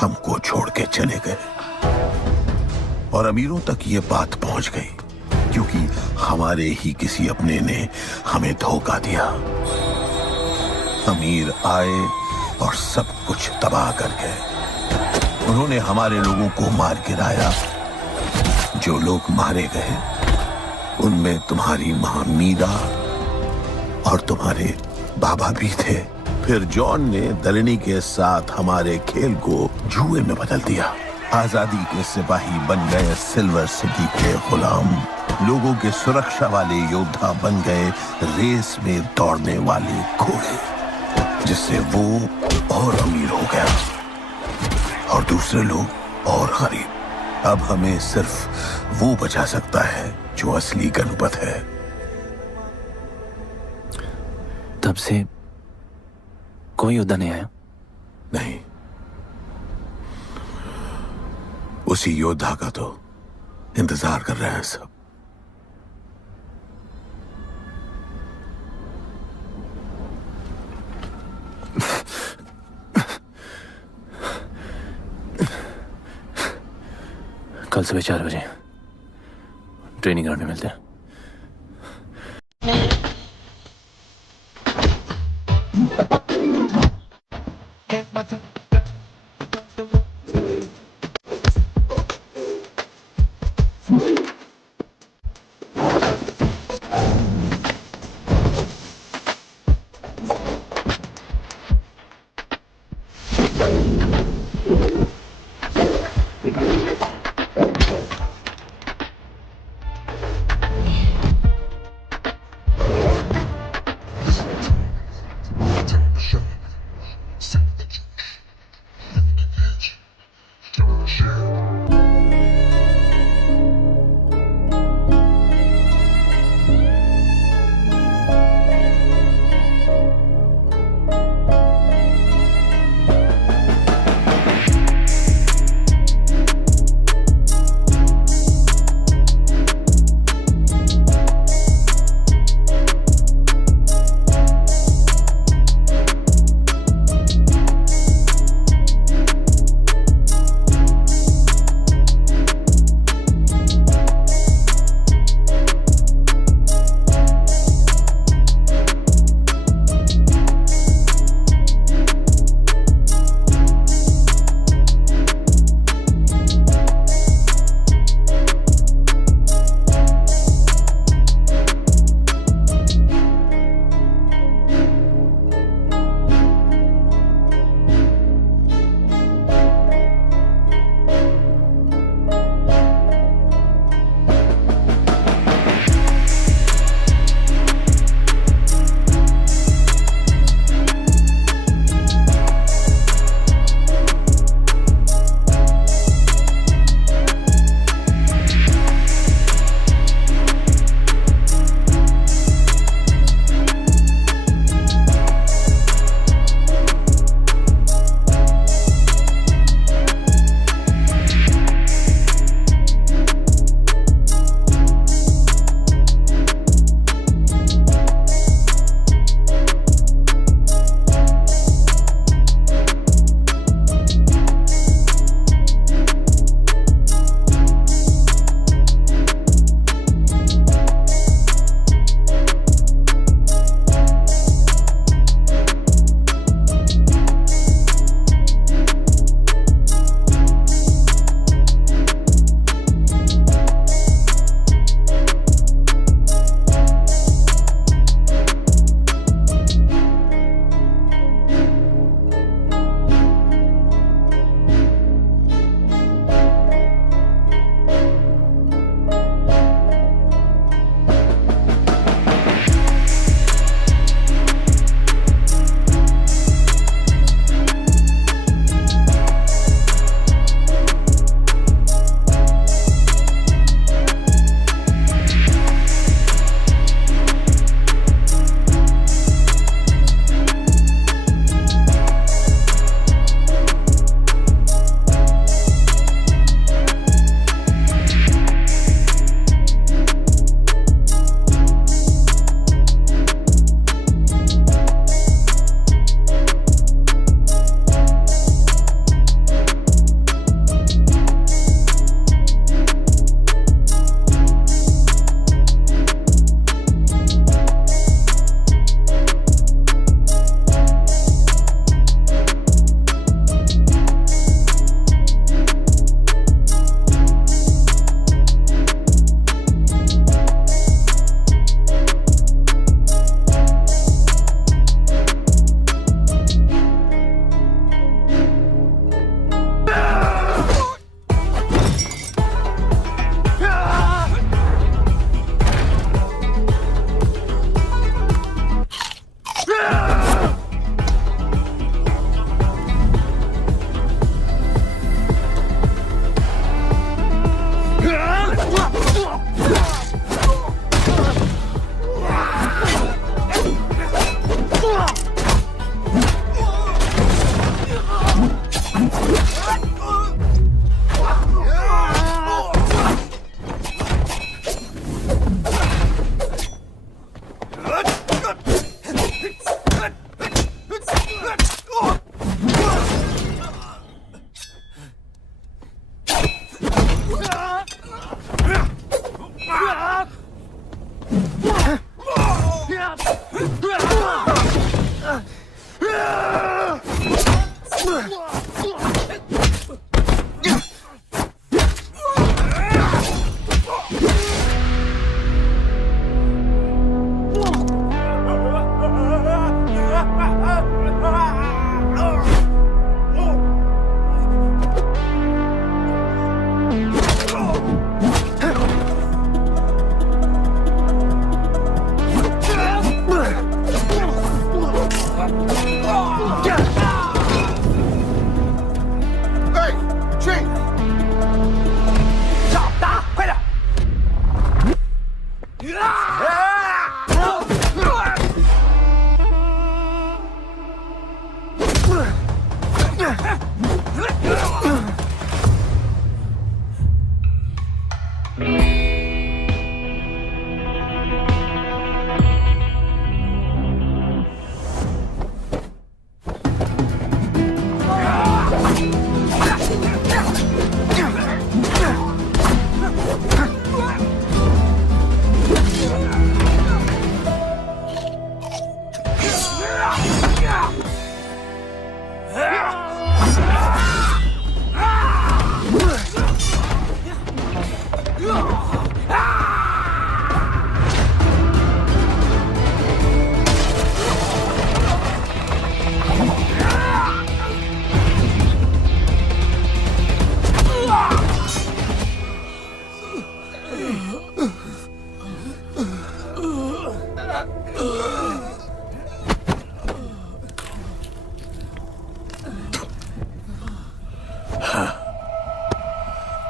हमको छोड़ के चले गए और अमीरों तक ये बात पहुंच गई क्योंकि हमारे ही किसी अपने ने हमें धोखा दिया। अमीर आए और सब कुछ तबाह कर गए। उन्होंने हमारे लोगों को मार गिराया। जो लोग मारे गए उनमें तुम्हारी मां मीरा और तुम्हारे बाबा भी थे। फिर जॉन ने दलनी के साथ हमारे खेल को जुए में बदल दिया। आजादी के सिपाही बन गए सिल्वर सिटी के गुलाम। लोगों के सुरक्षा वाले योद्धा बन गए रेस में दौड़ने वाले घोड़े, जिससे वो और अमीर हो गया और दूसरे लोग और गरीब। अब हमें सिर्फ वो बचा सकता है जो असली गणपत है। तब से कोई योद्धा नहीं आया? नहीं, उसी योद्धा का तो इंतजार कर रहे हैं सब। कल सुबह 4 बजे ट्रेनिंग ग्राउंड में मिलते हैं।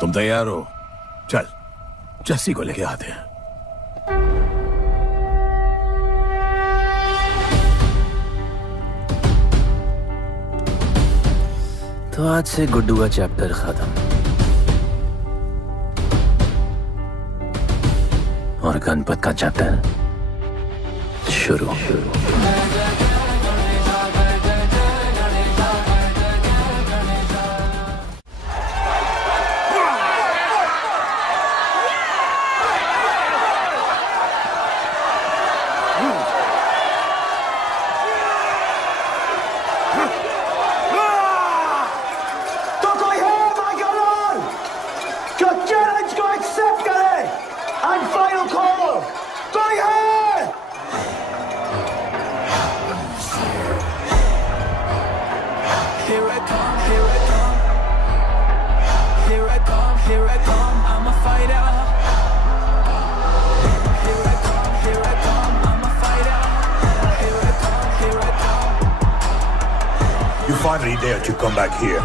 तुम तैयार हो? चल जस्सी को लेके आते हैं। तो आज से गुड्डू का चैप्टर खत्म और गणपत का चैप्टर शुरू। You finally dare to come back here.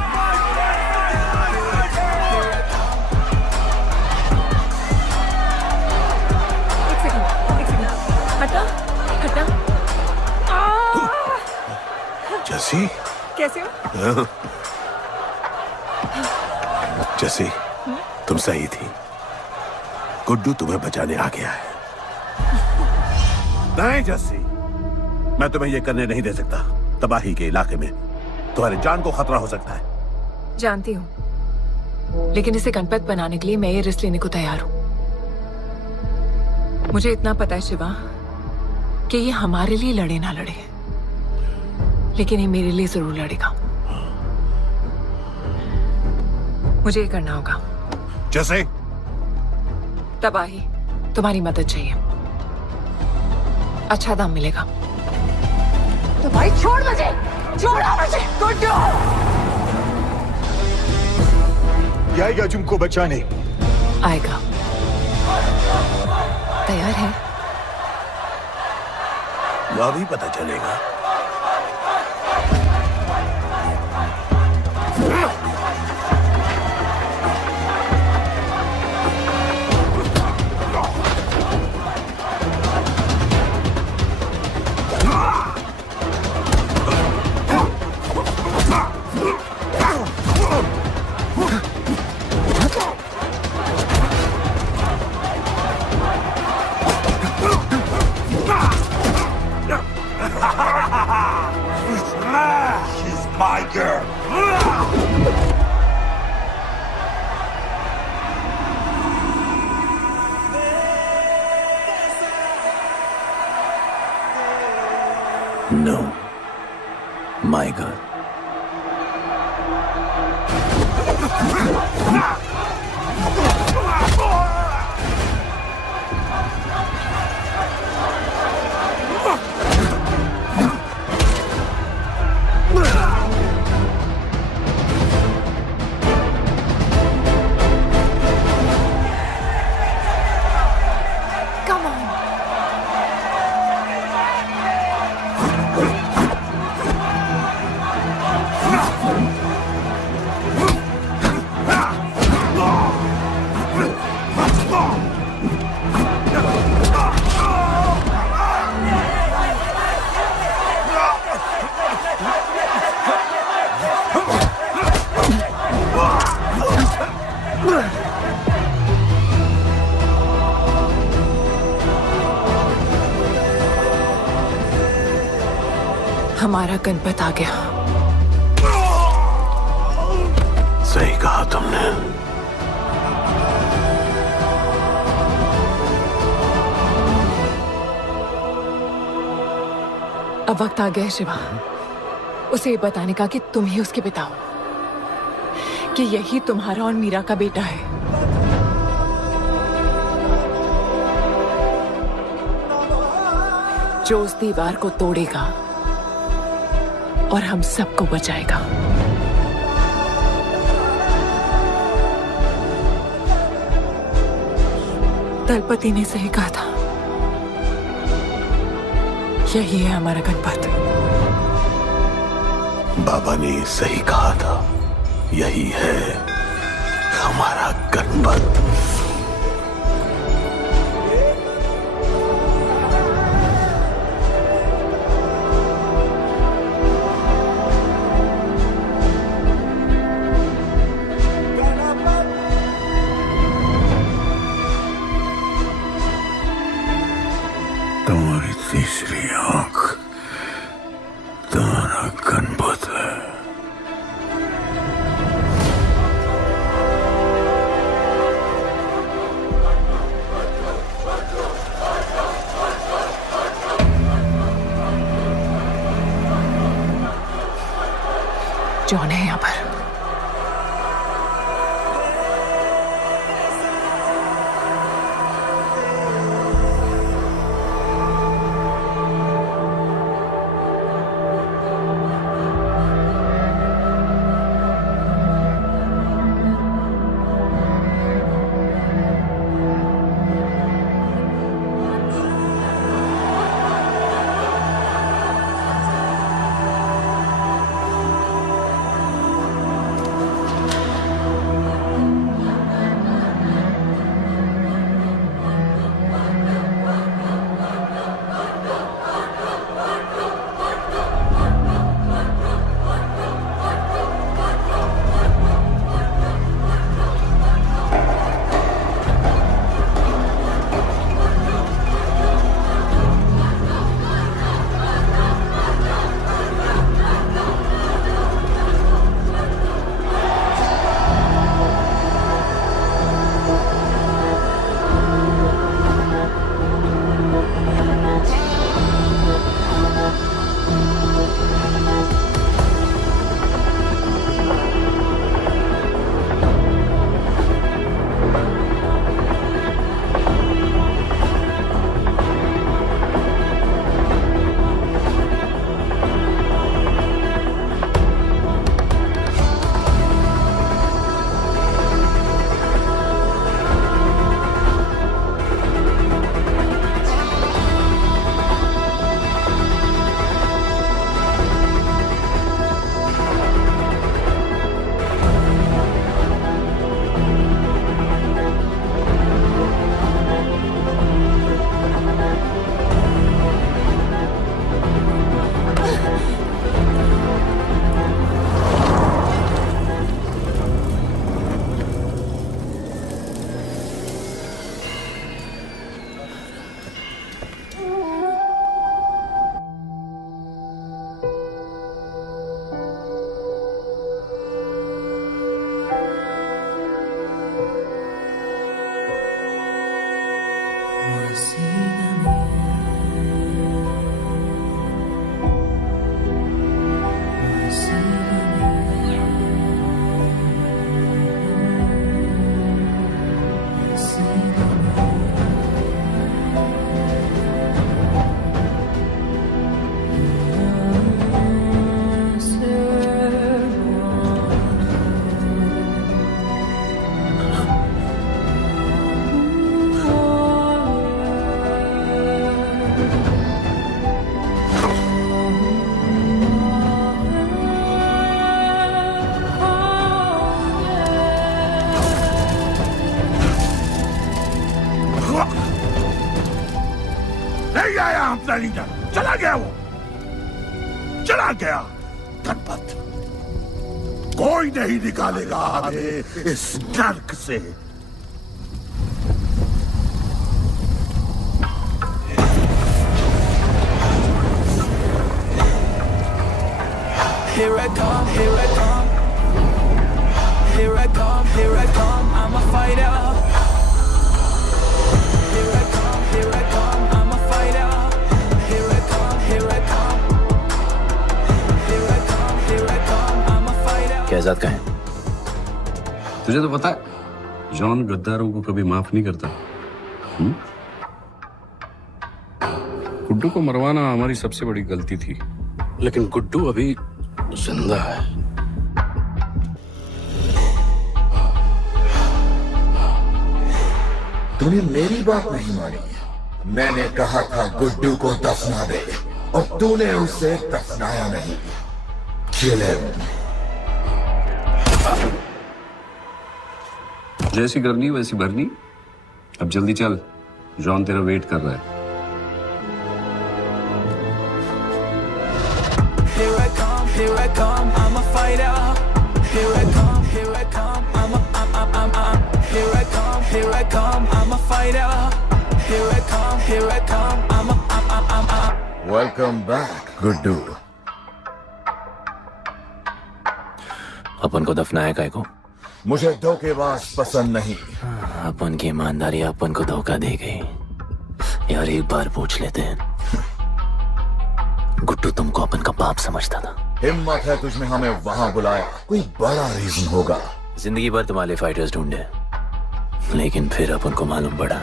हटा हटा। जस्सी कैसे हो? जस्सी तुम सही थी। गुड्डू तुम्हें बचाने आ गया है। नहीं जस्सी, मैं तुम्हें यह करने नहीं दे सकता। तबाही के इलाके में तुम्हारी जान को खतरा हो सकता है। जानती हूँ, लेकिन इसे गणपत बनाने के लिए मैं ये रिस्क लेने को तैयार हूँ। मुझे इतना पता है शिवा कि ये हमारे लिए लड़े ना लड़े, लेकिन ये मेरे लिए जरूर लड़ेगा। मुझे ये करना होगा। जैसे तबाही, तुम्हारी मदद चाहिए। अच्छा दाम मिलेगा। तो भाई छोड़ मुझे, छोड़ो मुझे। गुड्डू आएगा तुमको बचाने। आएगा। तैयार है? वह भी पता चलेगा। She's my girl. No, my girl. हमारा गणपत आ गया। सही कहा तुमने। अब वक्त आ गया है शिवा, उसे ये बताने का कि तुम ही उसके पिता हो, कि यही तुम्हारा और मीरा का बेटा है। जो उस दीवार को तोड़ेगा और हम सबको बचाएगा। दलपति ने सही कहा था, यही है हमारा गणपत। बाबा ने सही कहा था, यही है हमारा गणपत। तुम्हारी तीसरी आंख तुम्हारा गणपत है। जॉन है यहाँ पर। नहीं आया अपना लीडर, चला गया वो, चला गया गणपत। कोई नहीं निकालेगा हमें इस नर्क से। Here I come, here I come. Here I come, here I come. I'm a fighter. Here I come, here I come. I'm a fighter. Here I come, here I come. Here I come, here I come. I'm a fighter. Kaizad कहाँ है? तुझे तो पता है, John गद्दारों को कभी माफ नहीं करता। गुड्डू को मरवाना हमारी सबसे बड़ी गलती थी, लेकिन गुड्डू अभी जिंदा है। तूने मेरी बात नहीं मानी। मैंने कहा था गुड्डू को दफना दे और तूने उसे दफनाया नहीं। Kill him. जैसी करनी वैसी भरनी। अब जल्दी चल, जॉन तेरा वेट कर रहा है। Here I come, I'm a fighter. Here I come, here I come, I'm here I come, I'm a fighter. Here I come, I'm Welcome back, Guddu. अपन को दफनाया काय को? मुझे धोखेबाज पसंद नहीं। अपन की ईमानदारी अपन को धोखा दे गई। यार एक बार पूछ लेते हैं, गुड्डू तुमको अपन का बाप समझता था। हिम्मत है तुझने हमें वहां बुलाया, कोई बड़ा रीजन होगा। जिंदगी भर तुम्हारे फाइटर्स ढूंढे, लेकिन फिर अपन को मालूम पड़ा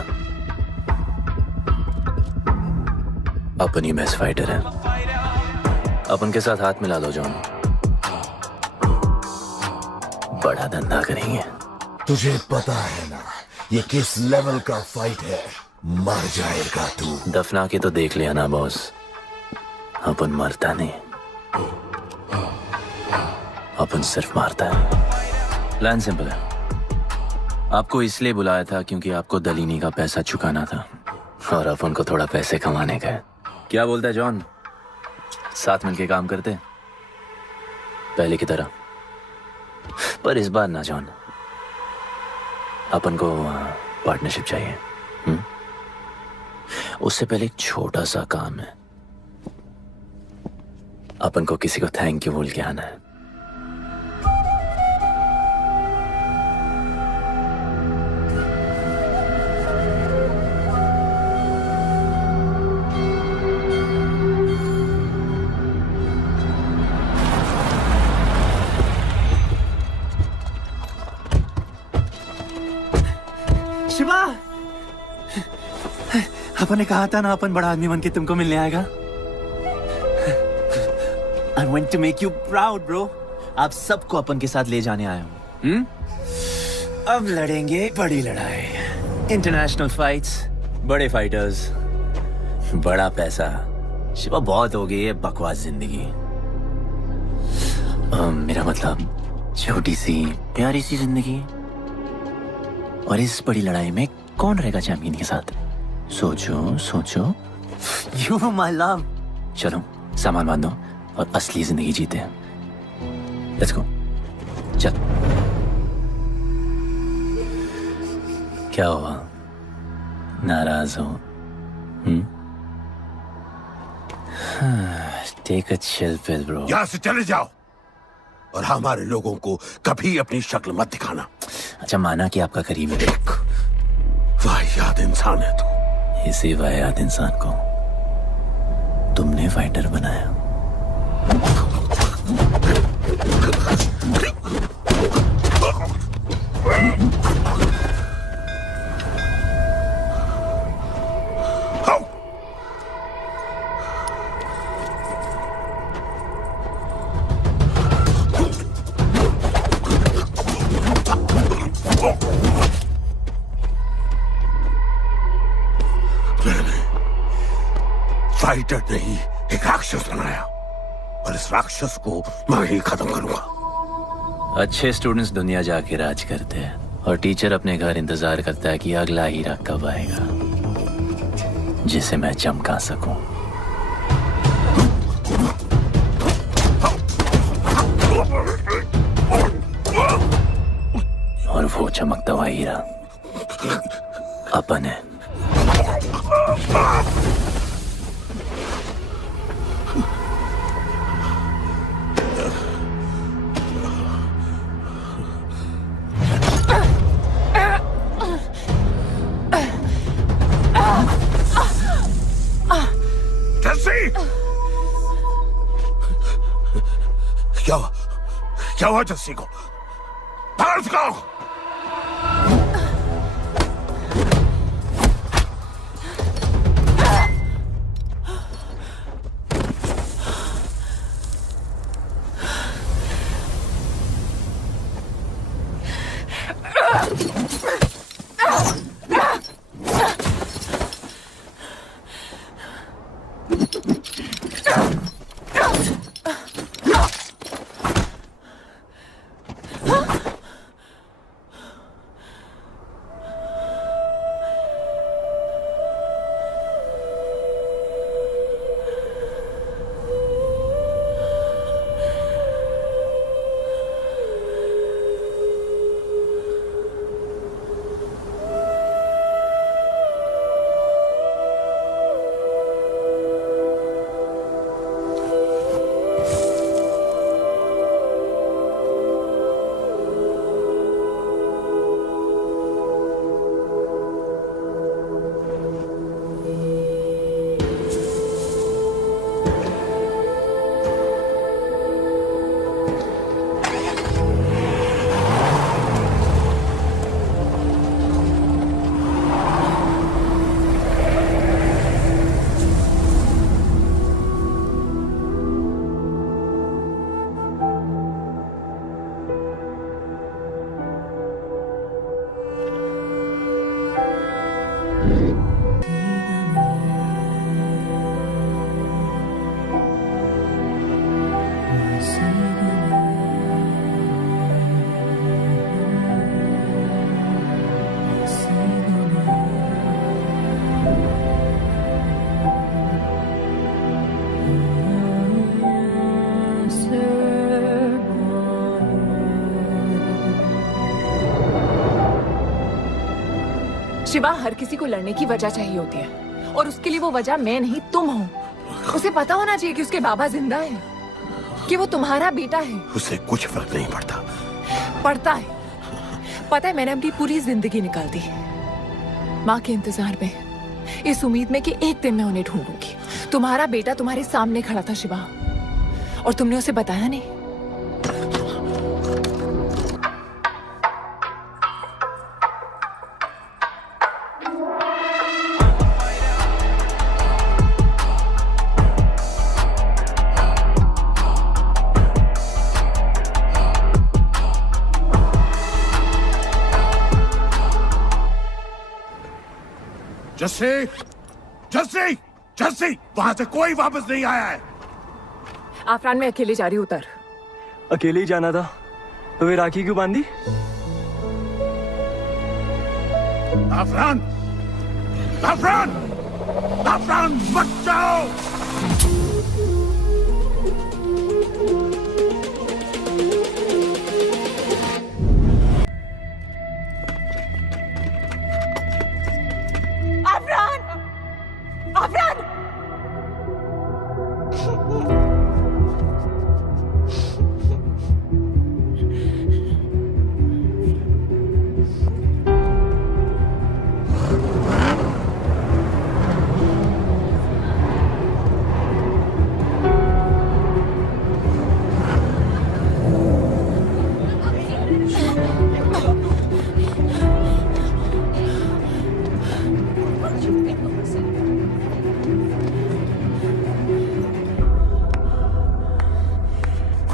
अपन ही बेस्ट फाइटर है। अपन के साथ हाथ मिला लो जॉन, बड़ा धंधा करेंगे। तुझे पता है ना ये किस लेवल का फाइट है? मर जाएगा तू। दफना के तो देख लिया ना बॉस, अपन मरता नहीं, अपन सिर्फ मारता है। प्लान सिंपल है, आपको इसलिए बुलाया था क्योंकि आपको दलीनी का पैसा चुकाना था और अपन को थोड़ा पैसे कमाने का है। क्या बोलता है जॉन, साथ मिलके काम करते पहले की तरह? पर इस बार ना जॉन, अपन को पार्टनरशिप चाहिए। उससे पहले एक छोटा सा काम है, अपन को किसी को थैंक यू बोल के आना है। शिवा, अपन ने कहा था ना अपन बड़ा आदमी बन के तुमको मिलने आएगा। I want to make you proud, bro. आप सबको अपन के साथ ले जाने आया हूँ। अब लड़ेंगे बड़ी लड़ाई, इंटरनेशनल फाइट्स, बड़े फाइटर्स, बड़ा पैसा। शिवा बहुत हो गई है बकवास जिंदगी। मेरा मतलब छोटी सी प्यारी सी जिंदगी, और इस बड़ी लड़ाई में कौन रहेगा चैंपियन के साथ? सोचो सोचो। You my love। चलो सामान बांधो और असली जिंदगी जीते हैं। Let's go. चल। क्या हुआ, नाराज हो? Take a chill pill bro. यहाँ से चले जाओ और हमारे लोगों को कभी अपनी शक्ल मत दिखाना। अच्छा माना कि आपका करीबी है। वाहियात इंसान है तू। इसी वाहियात इंसान को तुमने फाइटर बनाया। फाइटर नहीं, एक राक्षस बनाया और इस राक्षस को मैं ही खत्म करूंगा। अच्छे स्टूडेंट्स दुनिया जाके राज करते हैं और टीचर अपने घर इंतजार करता है कि अगला हीरा कब आएगा जिसे मैं चमका सकूं। और वो चमकता हुआ हीरा अपन है। क्या हुआ जस्सी को? बाहर सिखाओ। शिवा, हर किसी को लड़ने की वजह चाहिए होती है और उसके लिए वो वजह मैं नहीं तुम हो। उसे पता होना चाहिए कि उसके बाबा जिंदा है, कि वो तुम्हारा बेटा है। उसे कुछ फर्क नहीं पड़ता। पड़ता है। पता है, मैंने अपनी पूरी जिंदगी निकाल दी माँ के इंतजार में, इस उम्मीद में कि एक दिन मैं उन्हें ढूंढूंगी। तुम्हारा बेटा तुम्हारे सामने खड़ा था शिवा, और तुमने उसे बताया नहीं। जस्सी, जस्सी, जस्सी, वहां से कोई वापस नहीं आया है। आफरान, मैं अकेले जा रही हूँ। उतर। अकेले ही जाना था तो फिर राखी क्यों बांधी? आफरान, आफरान, आफरान, मत जाओ।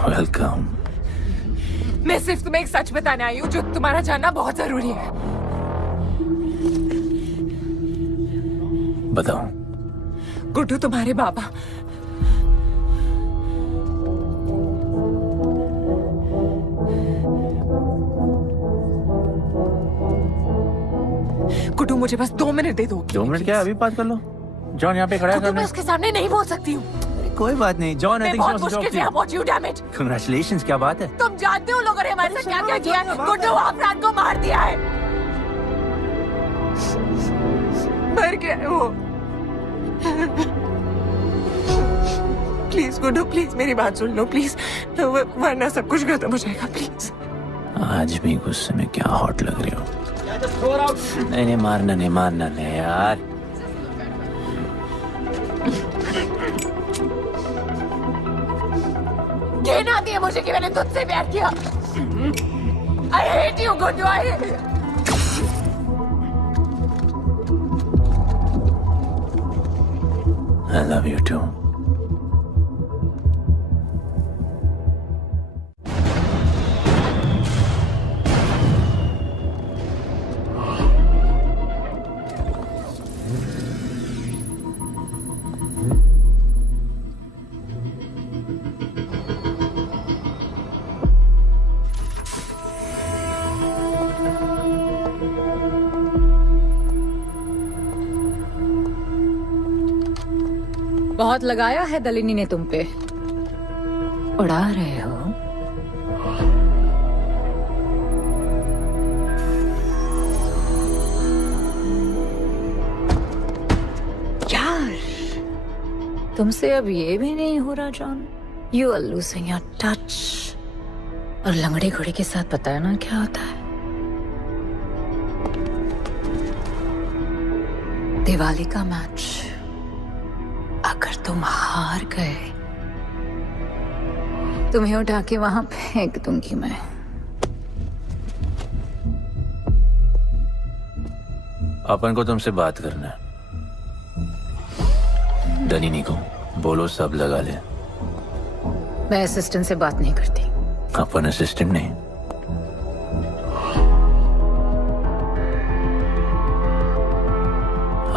वेलकम। मैं सिर्फ तुम्हें एक सच बताने आई हूँ जो तुम्हारा जानना बहुत जरूरी है। बताओ। गुड्डू तुम्हारे बाबा। गुड्डू, मुझे बस 2 मिनट दे दो। 2 मिनट क्या, अभी बात कर लो। जॉन यहाँ पे खड़ा है। मैं उसके सामने नहीं बोल सकती हूँ। कोई बात नहीं जॉन, मैं बहुत मुश्किल से पहुंची हूँ। Damn it. कांग्रेचुलेशंस, क्या बात है? तुम जानते हो लोगों ने हमारे साथ क्या क्या किया है? गुड्डू आफरान को मार दिया है। मर गया है वो। प्लीज गुड्डू, प्लीज मेरी बात सुन लो प्लीज, वरना सब कुछ खत्म हो जाएगा। प्लीज। आज भी गुस्से में क्या हॉट लग रहे हो। नहीं, मारना नहीं यार। घिन आती है मुझे कि मैंने तुझसे प्यार किया। I hate you, Guddu. I love you too. बहुत लगाया है दलिनी ने तुम पे। उड़ा रहे हो। यार, तुमसे अब ये भी नहीं हो रहा John. You are losing your touch. और लंगड़ी घोड़ी के साथ पता है ना क्या होता है? दिवाली का मैच अगर तुम हार गए, तुम्हें उठा के वहां फेंक दूंगी मैं। अपन को तुमसे बात करना है। दलिनी को बोलो सब लगा ले। मैं असिस्टेंट से बात नहीं करती। अपन असिस्टेंट नहीं,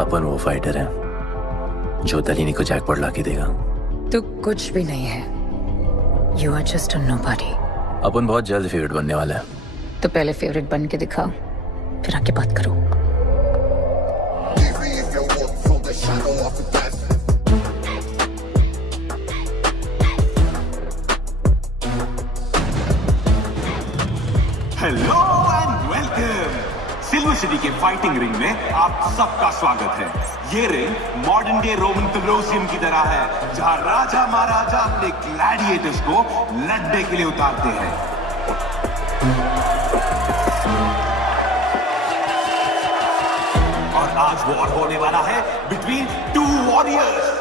अपन वो फाइटर है जो दलिनी को जैकपॉट लाके देगा। तू कुछ भी नहीं है। You are just a nobody. अपन बहुत जल्द फेवरेट बनने वाला है। तो पहले फेवरेट बन के दिखाओ, फिर आके बात करो। Hello and welcome. Silver university के फाइटिंग रिंग में आप सबका स्वागत है। ये ring modern day Roman Colosseum की तरह है, जहां राजा महाराजा अपने ग्लैडिएटर्स को लड़ने के लिए उतारते हैं। और आज वॉर होने वाला है बिटवीन टू वॉरियर्स।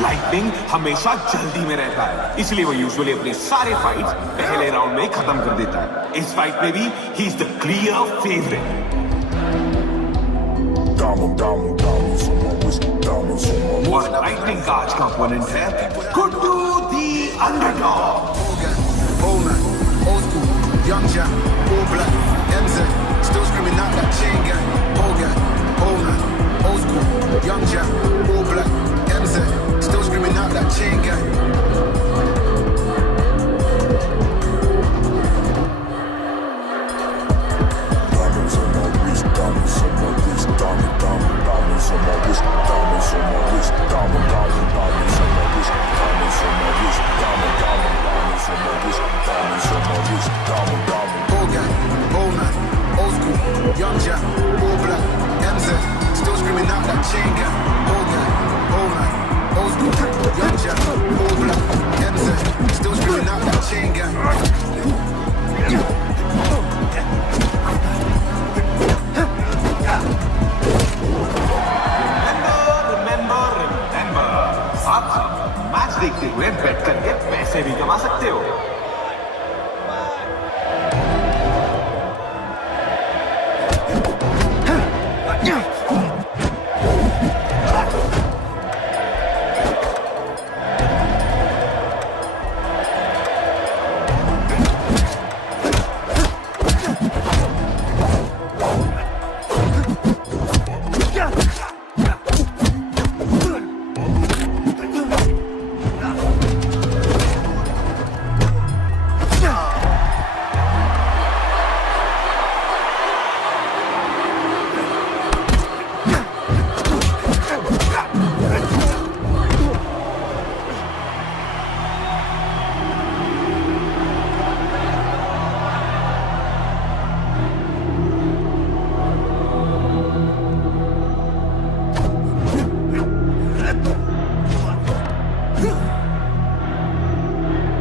लाइटनिंग हमेशा जल्दी में रहता है, इसलिए वो यूजुअली अपने सारे फाइट्स पहले राउंड में खत्म कर देता है। इस फाइट में भी he is the clear favourite. और लाइटनिंग का आज का ओपोनेंट है गुड्डू दी underdog. Young Jack, all black, MZ, still screaming out that chain gang. Old man, old school. Young Jack, all black, MZ, still screaming out that chain gang. Diamonds on my wrist, diamonds on my wrist, diamonds on my wrist, diamonds on my wrist, diamonds on my wrist, diamonds on my wrist, diamonds on my wrist, diamonds on my wrist, diamond. Old gang, old man, old school, young Jack, all black, MZ, still screaming out that chain gang. Old gang, old man, old school, young Jack, all black, MZ, still screaming out that chain gang. Remember, आप match देखते हुए बेट करके पैसे भी कमा सकते हो।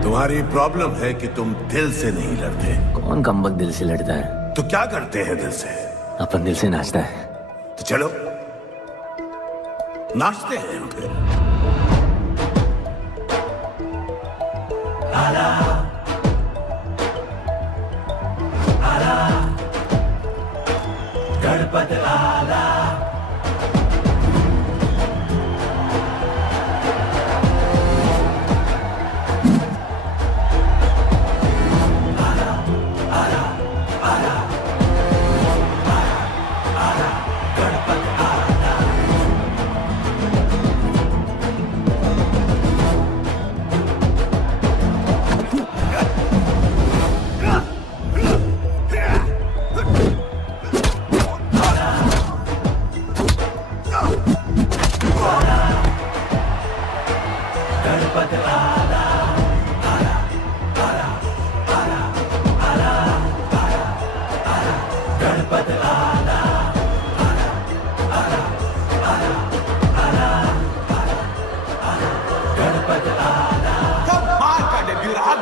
तुम्हारी प्रॉब्लम है कि तुम दिल से नहीं लड़ते। कौन कमबख्त दिल से लड़ता है? तो क्या करते हैं दिल से? अपन दिल से नाचता है। तो चलो नाचते हैं हम फिर। गणपत आला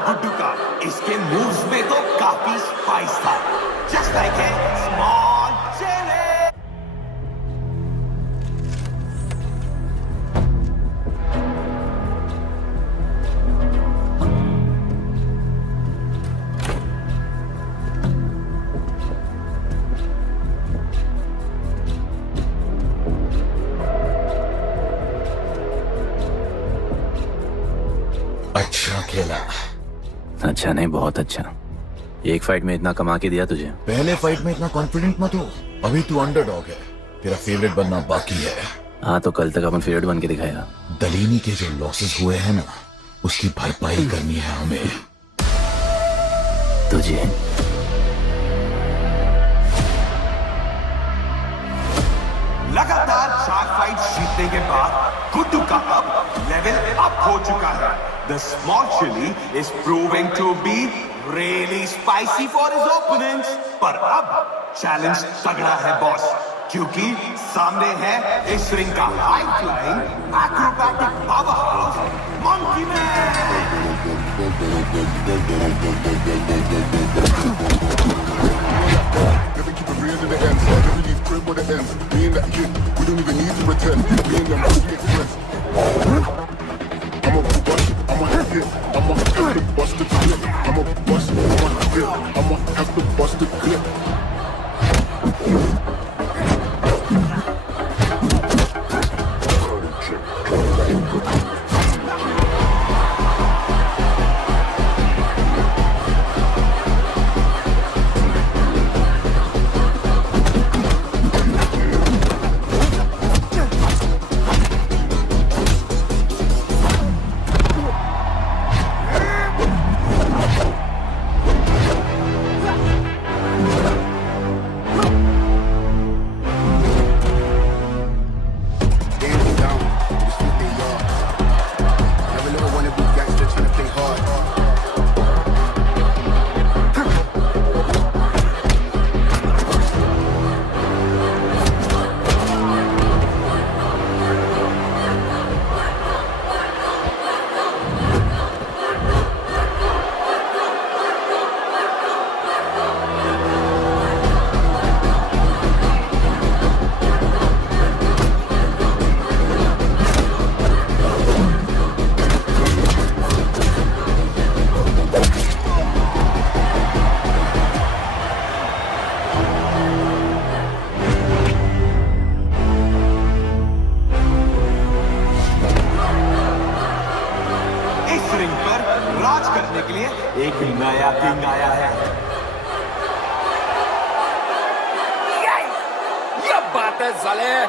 गुड्डू का इसके मूव्स में तो काफी स्पाइस था। Just like a small chilli. अच्छा खेला। अच्छा नहीं, बहुत अच्छा। एक फाइट में इतना कमा के दिया तुझे। पहले फाइट में इतना कॉन्फिडेंट मत हो, अभी तू अंडरडॉग है, तेरा फेवरेट बनना बाकी है। हाँ तो कल तक अपन फेवरेट बन के दिखाएगा। दलीनी के जो लॉसेस हुए हैं ना, उसकी भरपाई करनी है हमें। तुझे लगातार 4 फाइट जीतने के बाद गुड्डू का अब लेवल अप हो चुका है। The small chili is proving to be really spicy for his opponents. पर अब challenge तगड़ा है बॉस, क्योंकि सामने है इस रिंग का high flying acrobatic powerhouse Monkey Man. Never keep it real to the end. Never leave crib with the ends. Me and that kid, we don't even need to pretend. Me and them really express. I'm a bust, I'm a hit, I'm a have to bust the clip. I'm a bust, I'm a hit, I'm a have to bust the clip.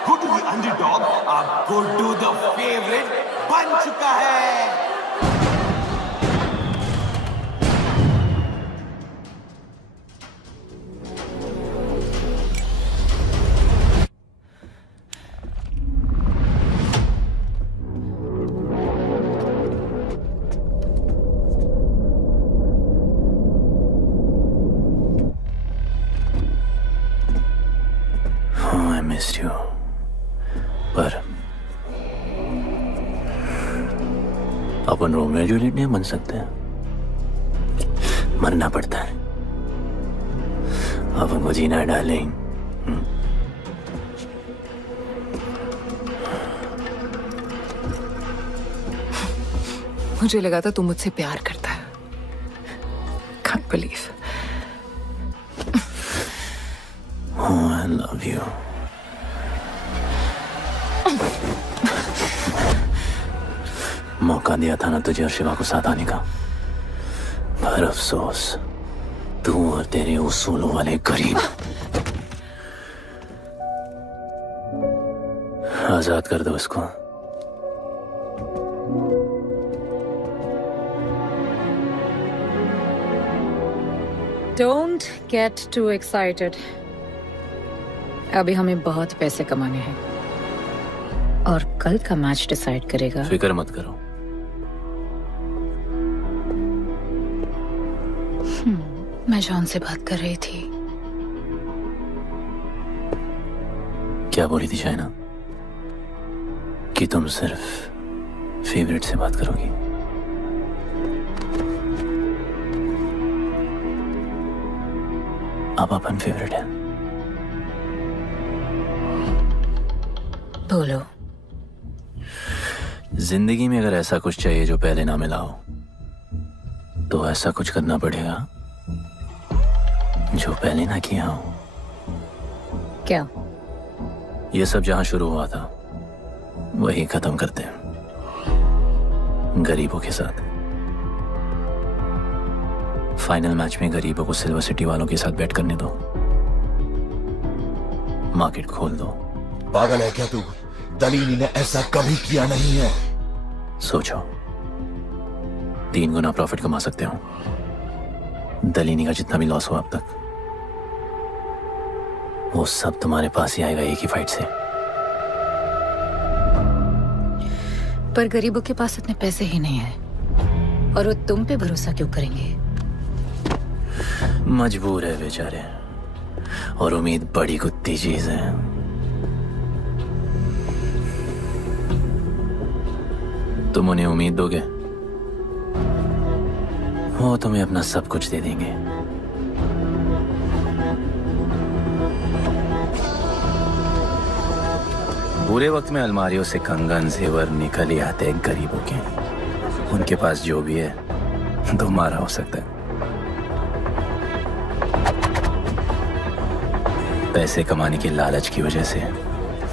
Gudu the underdog, अब Gudu the favorite बन चुका है. I missed you. पर अपन Romeo Juliet नहीं बन सकते, मरना पड़ता है. अपन को जीना है डार्लिंग. मुझे लगा था तू मुझसे प्यार करता है. Can't believe. Oh, I love you. मौका दिया था ना तुझे और शिवा को साथ आने का, पर अफसोस तू और तेरे उसूलों वाले गरीब. आजाद कर दो इसको. Don't get too excited. अभी हमें बहुत पैसे कमाने हैं और कल का मैच डिसाइड करेगा. फिक्र मत करो. मैं जॉन से बात कर रही थी. क्या बोली थी शाइना? कि तुम सिर्फ फेवरेट से बात करोगी. अब अपन फेवरेट है. बोलो. जिंदगी में अगर ऐसा कुछ चाहिए जो पहले ना मिला हो, तो ऐसा कुछ करना पड़ेगा जो पहले ना किया हो. क्या? ये सब जहां शुरू हुआ था वही खत्म करते हैं, गरीबों के साथ. फाइनल मैच में गरीबों को सिल्वर सिटी वालों के साथ बैट करने दो. मार्केट खोल दो. पागल है क्या तू? दलीनी ने ऐसा कभी किया नहीं है. सोचो, 3 गुना प्रॉफिट कमा सकते हो. दलीनी का जितना भी लॉस हुआ अब तक, वो सब तुम्हारे पास ही आएगा एक ही फाइट से. पर गरीबों के पास इतने पैसे ही नहीं है. और वो तुम पे भरोसा क्यों करेंगे? मजबूर है बेचारे, और उम्मीद बड़ी कुत्ती चीज है। तुम उन्हें उम्मीद दोगे, वो तुम्हें अपना सब कुछ दे देंगे। बुरे वक्त में अलमारियों से कंगन जेवर निकल ही आते हैं गरीबों के। उनके पास जो भी है तुम्हारा हो सकता है। पैसे कमाने की लालच की वजह से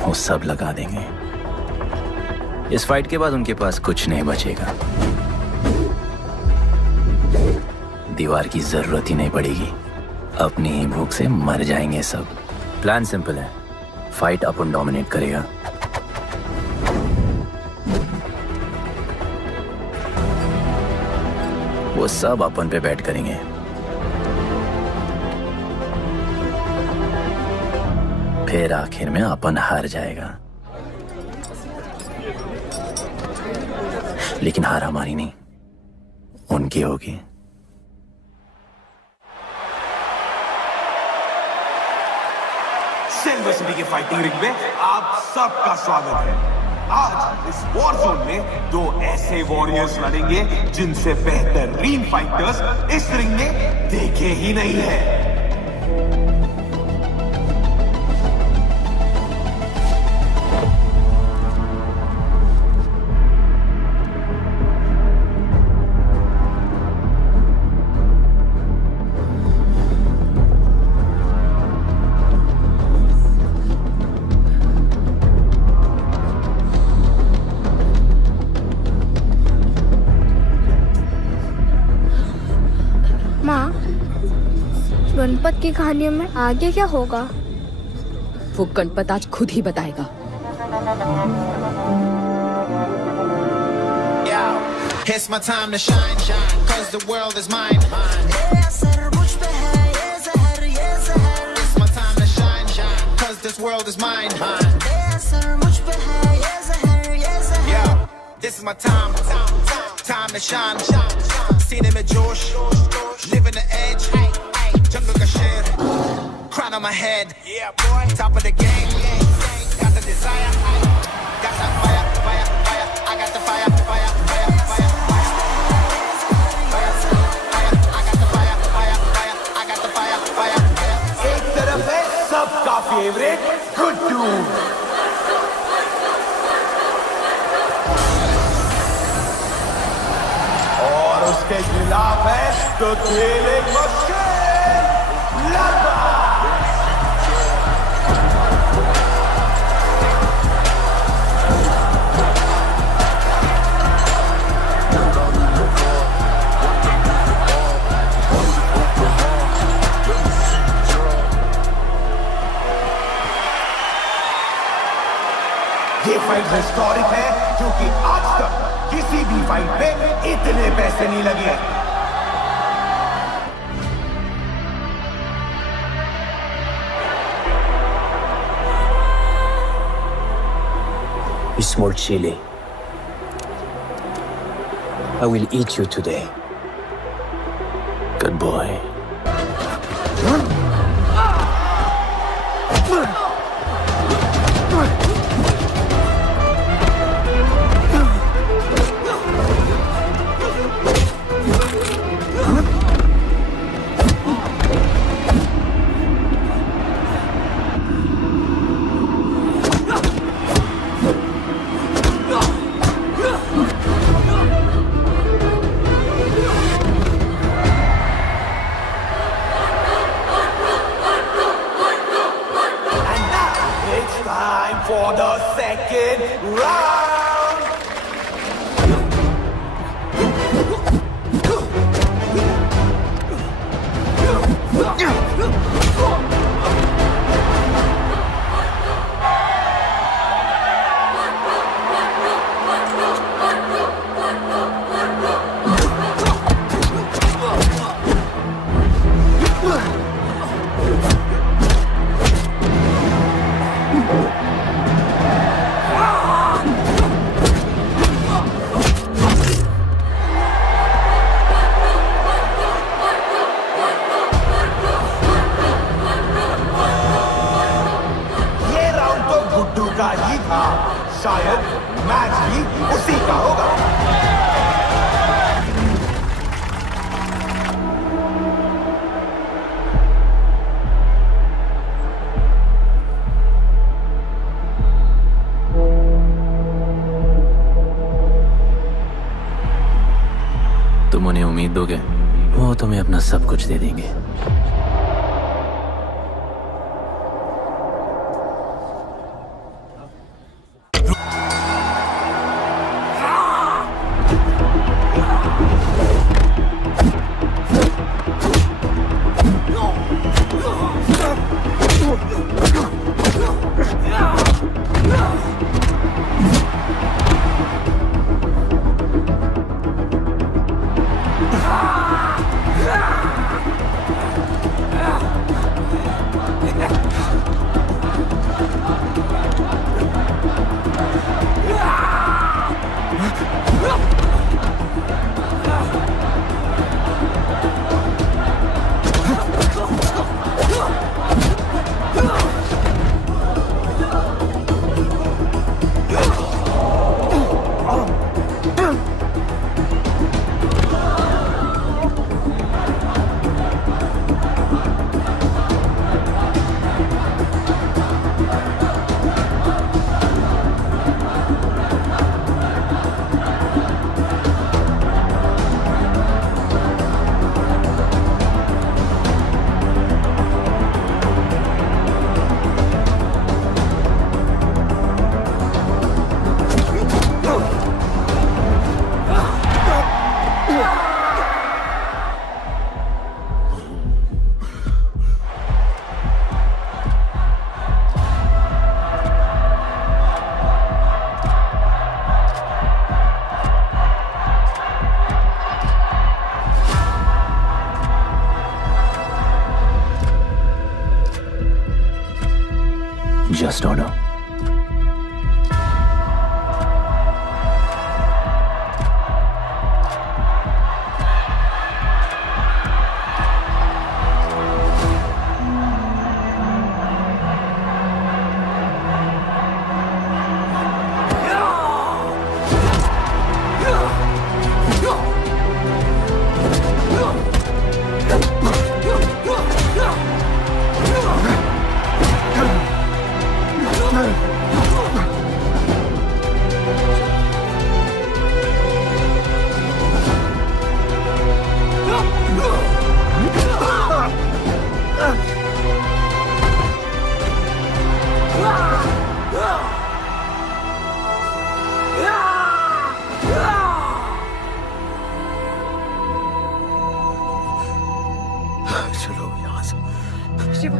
वो सब लगा देंगे। इस फाइट के बाद उनके पास कुछ नहीं बचेगा। दीवार की जरूरत ही नहीं पड़ेगी, अपनी ही भूख से मर जाएंगे सब। प्लान सिंपल है, फाइट अपन डोमिनेट करेगा। वो सब अपन पे बैट करेंगे। फिर आखिर में अपन हार जाएगा, लेकिन हार हमारी नहीं, उनकी होगी। सिल्वर सिटी के फाइटिंग रिंग में आप सबका स्वागत है। आज इस वॉर जोन में दो ऐसे वॉरियर्स लड़ेंगे जिनसे बेहतरीन फाइटर्स इस रिंग में देखे ही नहीं है। गणपत की कहानियों में आगे क्या होगा? वो गणपत आज खुद ही बताएगा। It's my time to shine, shine, cause the world is mine. It's my time to shine, shine, cause this world is mine. Yeah, this is my time, time to shine. Seen him at Josh, living the edge. Jungle ka sher, crown on my head. Yeah, boy, top of the game. Got the desire, got that fire, fire, fire. I got the fire, fire, fire, fire, fire. I got the fire, fire, fire. I got the fire, fire, fire. एक तरफ है सबका favourite Guddu, और उसके खिलाफ है तो खेले मस्के लगा। ये फाइट हिस्टोरिक है क्योंकि आज तक किसी भी फाइट में इतने पैसे नहीं लगे। Small chili. I will eat you today. Good boy. For the second round. का ही था, शायद मैच भी उसी का होगा। तुम उन्हें उम्मीद दोगे, वो तुम्हें अपना सब कुछ दे देंगे। Just don't know. चलो यहाँ से। शिवा,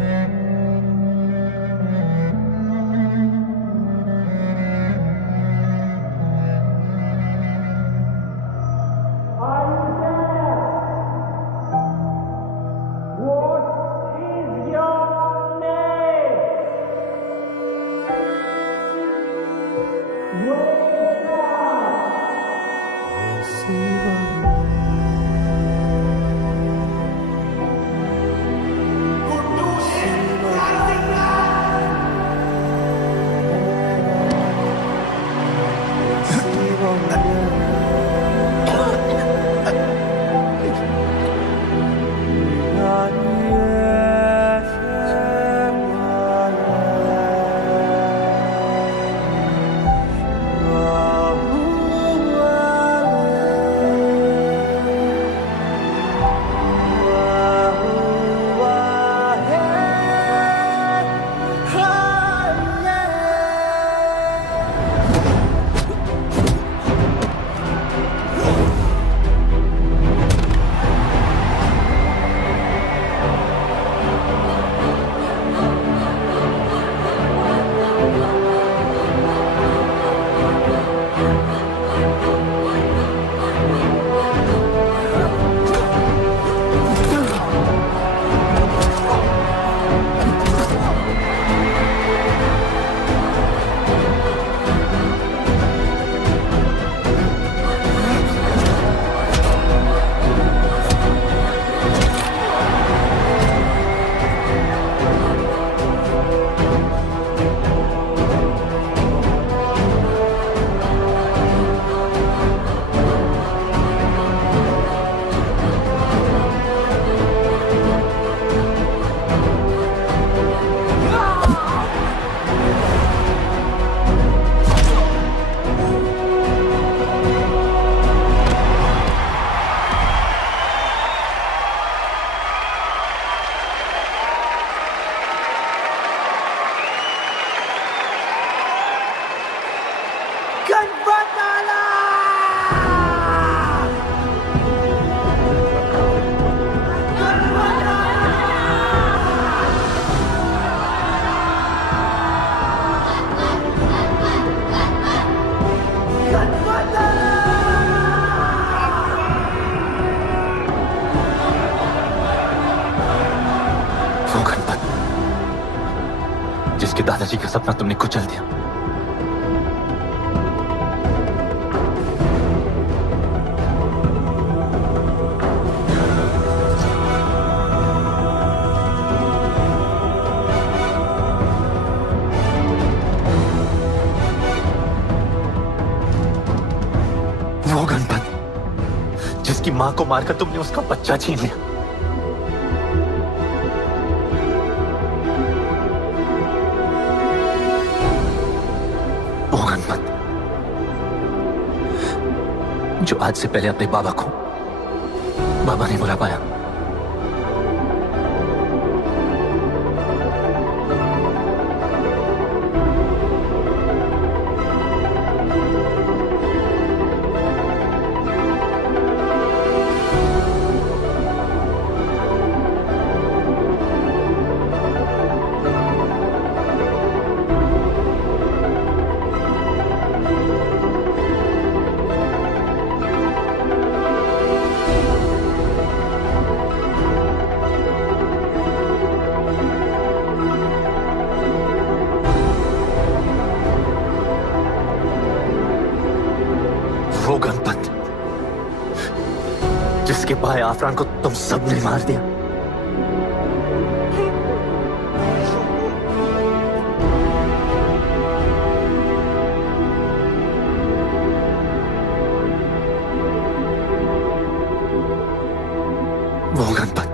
वो गणपत जिसके दादाजी का सपना तुमने कुचल दिया। वो गणपत जिसकी मां को मारकर तुमने उसका बच्चा छीन लिया। वो गणपत जो आज से पहले अपने बाबा को बाबा नहीं बुला पाया। वो गणपत जिसके भाई आफरान को तुम सबने मार दिया। वो गणपत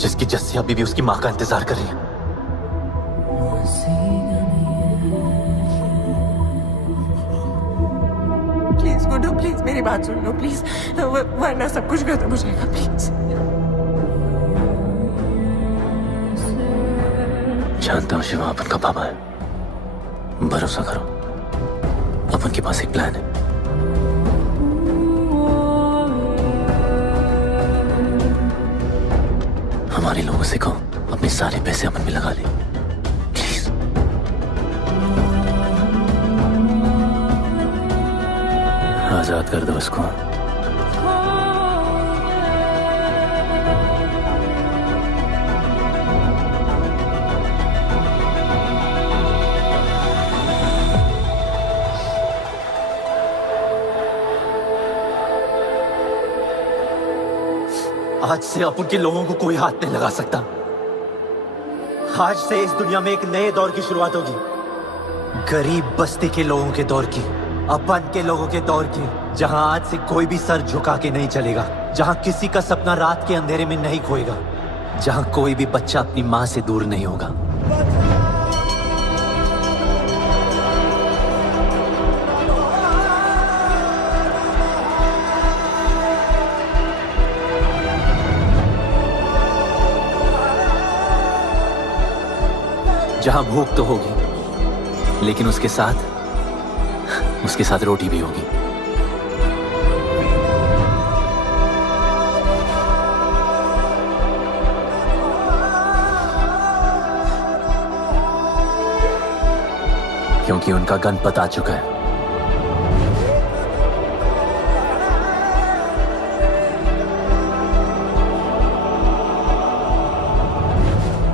जिसकी जस्सी अभी भी उसकी मां का इंतजार कर रही है। प्लीज गुड्डू, प्लीज मेरी बात सुन लो प्लीज, वरना सब कुछ खत्म हो जाएगा प्लीज। जानता हूं शिवा अपन का पापा है, भरोसा करो अपन के पास एक प्लान है। हमारे लोगों से कहो अपने सारे पैसे अमन में लगा ले प्लीज। आजाद कर दो उसको। आज से अपन के लोगों को कोई हाथ नहीं लगा सकता। आज से इस दुनिया में एक नए दौर की शुरुआत होगी, गरीब बस्ती के लोगों के दौर की, अपन के लोगों के दौर की, जहां आज से कोई भी सर झुका के नहीं चलेगा, जहां किसी का सपना रात के अंधेरे में नहीं खोएगा, जहां कोई भी बच्चा अपनी मां से दूर नहीं होगा। जहां भूख तो होगी लेकिन उसके साथ रोटी भी होगी। क्योंकि उनका गणपत आ चुका है।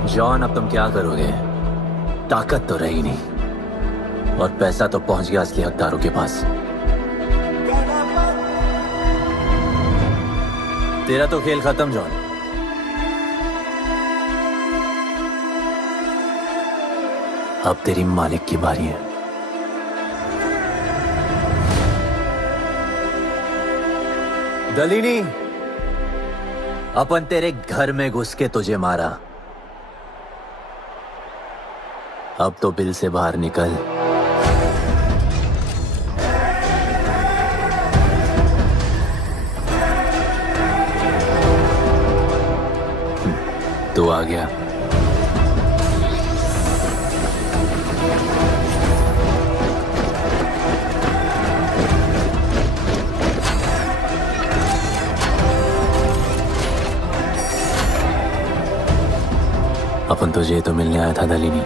जॉन, अब तुम क्या करोगे? ताकत तो रही नहीं और पैसा तो पहुंच गया असली हकदारों के पास। तेरा तो खेल खत्म जॉन। अब तेरी मालिक की बारी है। दलीनी, अपन तेरे घर में घुस के तुझे मारा, अब तो बिल से बाहर निकल। तू आ गया। अपन तुझे तो मिलने आया था दलीनी।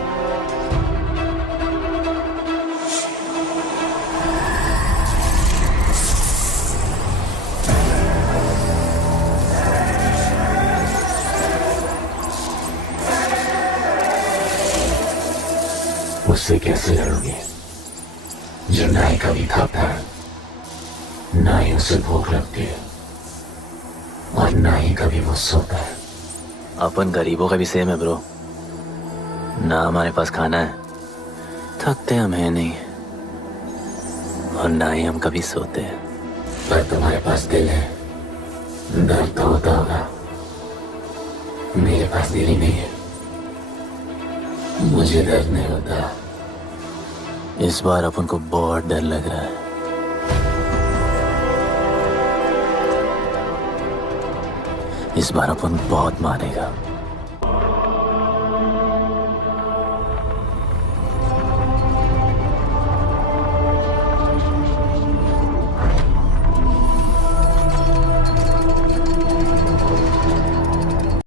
उससे कैसे लड़ोगे जो ना ही कभी खाता है, ना ही उसे भूख लगती है और ना ही कभी वो सोता है। अपन गरीबों का भी सेम है ब्रो, ना हमारे पास खाना है, थकते हम है नहीं, और ना ही हम कभी सोते हैं। पर तुम्हारे पास दिल है, दर्द तो होता होगा। मेरे पास दिल ही नहीं है, मुझे दर्द नहीं होता। इस बार अपन को बहुत डर लग रहा है। इस बार अपन बहुत मानेगा।